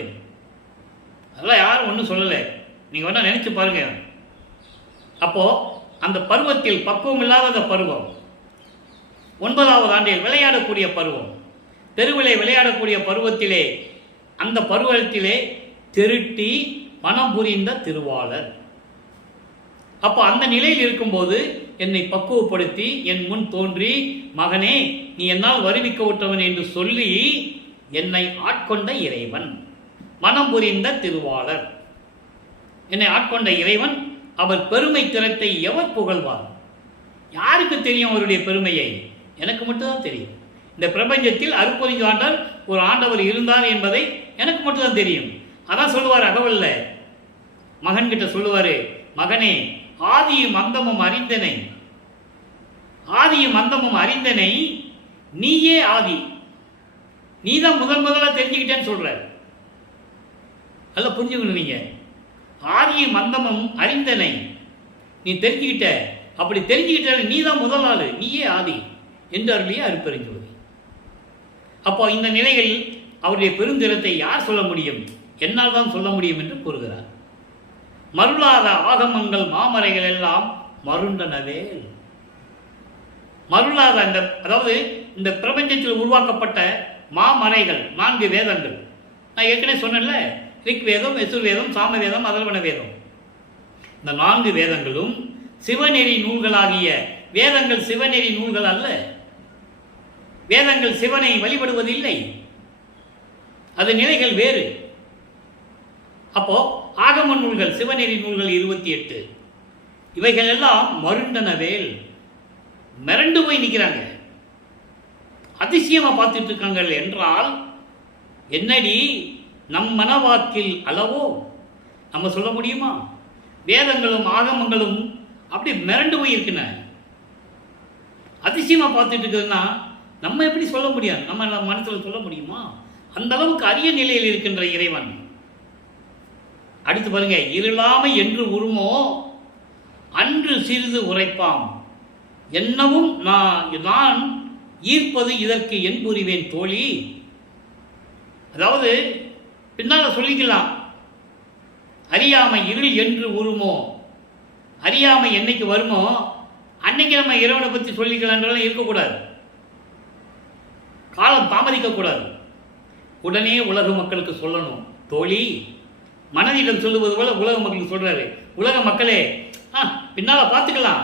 அதெல்லாம் யாரும் ஒன்றும் சொல்லலை. நீங்கள் வேணா நினைச்சு பாருங்க. அப்போ அந்த பருவத்தில், பக்குவம் இல்லாத பருவம், 9வது ஆண்டில் விளையாடக்கூடிய பருவம், தெருவிலே விளையாடக்கூடிய பருவத்திலே, அந்த பருவத்திலே திருட்டி மனம் புரிந்த திருவாளர். அப்போ அந்த நிலையில் இருக்கும்போது என்னை பக்குவப்படுத்தி என் முன் தோன்றி, மகனே நீ என்னால் வருவிக்க விட்டவன் என்று சொல்லி என்னை ஆட்கொண்ட இறைவன், மனம் புரிந்த திருவாளர். என்னை ஆட்கொண்ட இறைவன், அவர் பெருமை திறத்தை எவர் புகழ்வார்? யாருக்கு தெரியும் அவருடைய பெருமையை? எனக்கு மட்டும்தான் தெரியும். இந்த பிரபஞ்சத்தில் அருப்பொருஞ்சு ஆண்டார் ஒரு ஆண்டவர் இருந்தார் என்பதை எனக்கு மட்டும்தான் தெரியும். அதான் சொல்லுவார் அகவல்ல, மகன்கிட்ட சொல்லுவாரு, மகனே ஆதியும் அந்தமும் அறிந்தனை, ஆதியும் அந்தமும் அறிந்தனை, நீயே ஆதி, நீதான் முதல்ல தெரிஞ்சுக்கிட்டேன்னு சொல்ற. அல்ல புரிஞ்சுக்கணும், நீங்க ஆதியும் அந்தமும் அறிந்தனை நீ தெரிஞ்சுக்கிட்ட, அப்படி தெரிஞ்சுக்கிட்ட நீதான் முதல் ஆளு, நீயே ஆதி என்றார்களே அருட்பெருஞ்சோதி. அப்போ இந்த நிலையில் அவருடைய பெருந்திறத்தை யார் சொல்ல முடியும்? என்னால் தான் சொல்ல முடியும் என்று கூறுகிறார். மருளாத ஆகமங்கள் மாமறைகள் எல்லாம் மருண்டனவே. மருளாத அந்த, அதாவது இந்த பிரபஞ்சத்தில் உருவாக்கப்பட்ட மாமறைகள் 4 வேதங்கள், நான் ஏற்கனவே சொன்னேன்ல, ரிக் வேதம், யசுர் வேதம், சாம வேதம், அதர்வண வேதம். இந்த 4 வேதங்களும் சிவநெறி நூல்களாகிய வேதங்கள் சிவநெறி நூல்கள் அல்ல. வேதங்கள் சிவனை வழிபடுவதில்லை, அது நிலைகள் வேறு. அப்போ ஆகம நூல்கள், சிவநெறி நூல்கள் 28, இவைகள் எல்லாம் மருண்டனவேல், மிரண்டு போய் நிற்கிறாங்க, அதிசயமா பார்த்துட்டு இருக்காங்க என்றால் என்னடி நம் மனவாக்கில் அளவோ நம்ம சொல்ல முடியுமா? வேதங்களும் ஆகமங்களும் அப்படி மிரண்டு போய் இருக்குன, அதிசயமா பார்த்துட்டு இருக்குதுன்னா நம்ம எப்படி சொல்ல முடியாது? நம்ம மனசில் சொல்ல முடியுமா? அந்த அளவுக்கு அரிய நிலையில் இருக்கின்ற இறைவன். அடுத்து பாருங்க, இருளாமை என்று உருமோ அன்று சிறிது உரைப்பாம், என்னவும் நான் ஈர்ப்பது இதற்கு என் புரிவேன் தோழி. அதாவது பின்னால சொல்லிக்கலாம், அறியாமை இருள் என்று உருமோ, அறியாமை என்னைக்கு வருமோ அன்னைக்கு நம்ம இறைவனை பற்றி சொல்லிக்கலான்றதெல்லாம் இருக்கக்கூடாது, காலம் தாமதிக்கக்கூடாது, உடனே உலக மக்களுக்கு சொல்லணும். தோழி மனதிடம் சொல்லுவது போல உலக மக்களுக்கு சொல்றாரு, உலக மக்களே பின்னால பார்த்துக்கலாம்,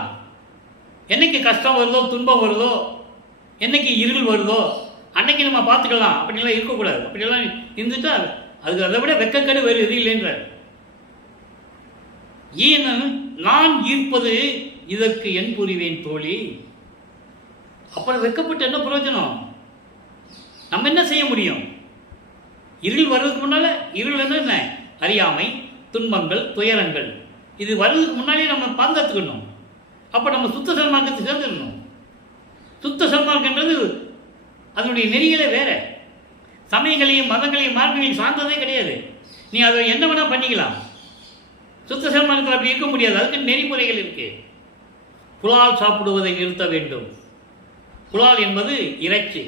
என்னைக்கு கஷ்டம் வருதோ துன்பம் வருதோ என்னைக்கு இருள் வருதோ அன்னைக்கு நம்ம பார்த்துக்கலாம், அப்படிலாம் இருக்கக்கூடாது. அப்படியெல்லாம் இருந்துட்டா அதுக்கு அதை விட வெக்கக்கேடு வேறு எது இல்லைன்ற. நான் ஈர்ப்பது இதற்கு என் புரிவேன் தோழி. அப்புறம் வெக்கப்பட்டு என்ன பிரயோஜனம்? நம்ம என்ன செய்ய முடியும்? இருள் வர்றதுக்கு முன்னால, இருள் என்ன? அறியாமை, துன்பங்கள், துயரங்கள், இது வர்றதுக்கு முன்னாலே நம்ம பாதுகாத்துக்கணும். அப்போ நம்ம சுத்த சன்மார்க்கத்தை சேர்ந்துடணும். சுத்த சன்மார்க்கன்றது அதனுடைய நெறிகளே வேற, சமயங்களையும் மதங்களையும் மார்க்கங்களையும் சார்ந்ததே கிடையாது. நீ அதை என்ன வேணா பண்ணிக்கலாம், சுத்த சன்மார்க்கத்தில் அப்படி இருக்க முடியாது, அதுக்கு நெறிமுறைகள் இருக்கு. புலால் சாப்பிடுவதை நிறுத்த வேண்டும். புலால் என்பது இறைச்சி,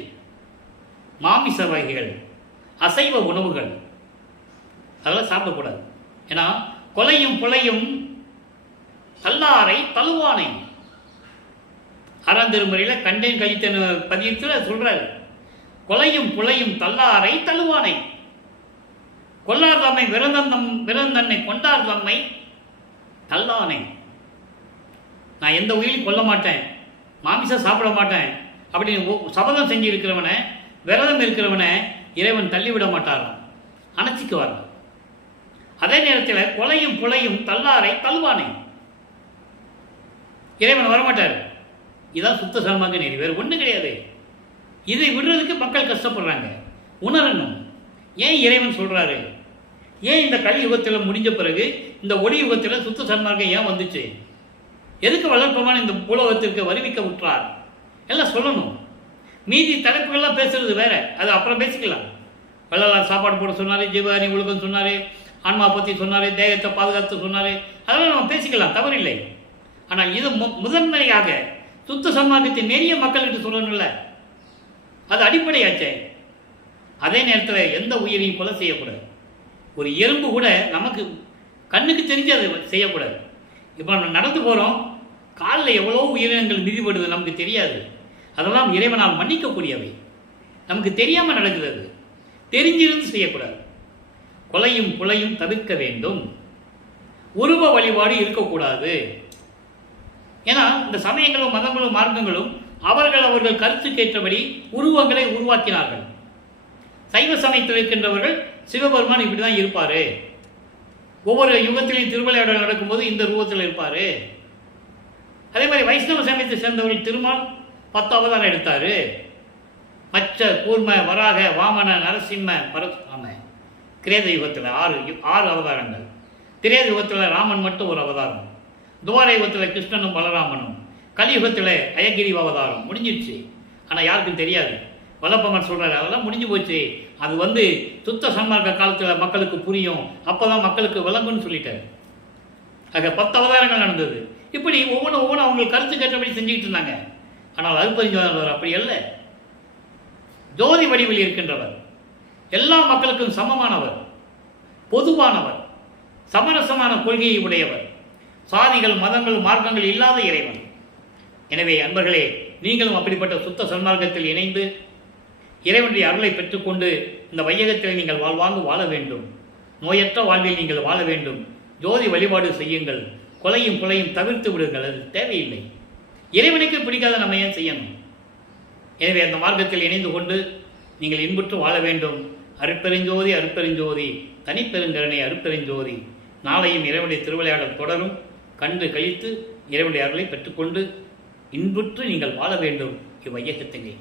மாமிச வகைகள், அசைவ உணவுகள், அதெல்லாம் சாப்பிடக்கூடாது. ஏன்னா கொலையும் புலையும் தல்லாரை தழுவானை, அறந்திருமுறையில் கண்டேன் கழித்தன் பதியத்தில் சொல்றாரு, கொலையும் புலையும் தல்லாரை தழுவானை, கொல்லார் தம்மை விரந்தன்னை கொண்டார் தம்மை தல்லானை. நான் எந்த உயிரையும் கொல்ல மாட்டேன், மாமிசம் சாப்பிட மாட்டேன் அப்படின்னு சபதம் செஞ்சு இருக்கிறவனை, விரதம் இருக்கிறவனை இறைவன் தள்ளிவிட மாட்டாராம், அணைச்சிக்குவார். அதே நேரத்தில் கொலையும் புலையும் தல்லாரை தழுவானை, இறைவன் வரமாட்டார். இதுதான் சுத்த சன்மார்க்க நெறி, வேறு ஒன்றும் கிடையாது. இதை விடுறதுக்கு மக்கள் கஷ்டப்படுறாங்க, உணரணும். ஏன் இறைவன் சொல்றாரு? ஏன் இந்த கலி யுகத்தில் முடிஞ்ச பிறகு இந்த ஒளி யுகத்தில் சுத்த சன்மார்க்கம் ஏன் வந்துச்சு? எதுக்கு வளர்ப்பமான இந்த பூலோகத்திற்கு வருவிக்க விட்டார்? எல்லாம் சொல்லணும். மீதி தலைப்புகள்லாம் பேசுறது வேற, அது அப்புறம் பேசிக்கலாம். வள்ளலார் சாப்பாடு போட சொன்னார், ஜீவகாரி ஒழுக்கம் சொன்னார், ஆன்மா பற்றி சொன்னார், தேகத்தை பாதுகாத்து சொன்னார், அதெல்லாம் நம்ம பேசிக்கலாம், தவறில்லை. ஆனால் இது முதன்மையாக சுத்த சன்மார்க்கத்தை நிறைய மக்கள்கிட்ட சொல்லணும்ல, அது அடிப்படையாச்சே. அதே நேரத்தில் எந்த உயிரையும் கொலை செய்யக்கூடாது. ஒரு எறும்பு கூட நமக்கு கண்ணுக்கு தெரிஞ்சு அதை செய்யக்கூடாது. இப்போ நம்ம நடந்து போகிறோம், காலில் எவ்வளோ உயிரினங்கள் மிதிப்படுது நமக்கு தெரியாது, அதெல்லாம் இறைவனால் மன்னிக்கக்கூடியவை. நமக்கு தெரியாமல் நடக்கிறது, தெரிஞ்சிருந்து செய்யக்கூடாது. கொலையும் புலையும் தவிர்க்க வேண்டும். உருவ வழிபாடு இருக்கக்கூடாது. ஏன்னா இந்த சமயங்களும் மதங்களும் மார்க்கங்களும் அவர்கள் கருத்துக்கேற்றபடி உருவங்களை உருவாக்கினார்கள். சைவ சமயத்தில் இருக்கின்றவர்கள் சிவபெருமான் இப்படி தான் இருப்பார், ஒவ்வொரு யுகத்திலையும் திருவிளையாடல் நடக்கும்போது இந்த ரூபத்தில் இருப்பார். அதே மாதிரி வைஷ்ணவ சமயத்தை சேர்ந்தவர்கள் திருமால் 10 அவதாரம் எடுத்தார். மச்ச, கூர்ம, வராக, வாமன, நரசிம்ம, பரசுராம, கிரேத யுகத்தில் ஆறு அவதாரங்கள். திரேத யுகத்தில் ராமன் மட்டும் ஒரு அவதாரம். துவார யுகத்தில் கிருஷ்ணனும் பலராமனும். கலியுகத்தில் அயகிரி அவதாரம் முடிஞ்சிடுச்சு. ஆனால் யாருக்கும் தெரியாது. வல்லப்பமன் சொல்கிறார், அதெல்லாம் முடிஞ்சு போச்சு, அது சுத்த சன்மார்க்க காலத்தில் மக்களுக்கு புரியும், அப்போ தான் மக்களுக்கு விளங்கும்னு சொல்லிட்டார். ஆக 10 அவதாரங்கள் நடந்தது. இப்படி ஒவ்வொன்றும் அவங்களுக்கு கருத்து கேட்டபடி செஞ்சுக்கிட்டு இருந்தாங்க. ஆனால் அருட்பெருஞ்சோதியார் அப்படி அல்ல. ஜோதி வடிவில் இருக்கின்றவர், எல்லா மக்களுக்கும் சமமானவர், பொதுவானவர், சமரசமான கொள்கையை உடையவர், சாதிகள் மதங்கள் மார்க்கங்கள் இல்லாத இறைவன். எனவே அன்பர்களே, நீங்களும் அப்படிப்பட்ட சுத்த சன்மார்க்கத்தில் இணைந்து இறைவனுடைய அருளை பெற்றுக்கொண்டு இந்த வையகத்தில் நீங்கள் வாழ்வாங்கு வாழ வேண்டும். நோயற்ற வாழ்வில் நீங்கள் வாழ வேண்டும். ஜோதி வழிபாடு செய்யுங்கள். கொலையும் கொலையும் தவிர்த்து விடுங்கள். அது தேவையில்லை. இறைவனுக்கு பிடிக்காத நம்ம ஏன் செய்யணும்? எனவே அந்த மார்க்கத்தில் இணைந்து கொண்டு நீங்கள் இன்புற்று வாழ வேண்டும். அருட்பெருஞ்சோதி அருட்பெருஞ்சோதி தனிப்பெருங்கருணை அருட்பெருஞ்சோதி. நாளையும் இறைவனுடைய திருவிளையாடல் தொடரும். கண்டு கழித்து இறைவனுடைய அருளை பெற்றுக்கொண்டு இன்புற்று நீங்கள் வாழ வேண்டும் இவ்வையகத்திலே.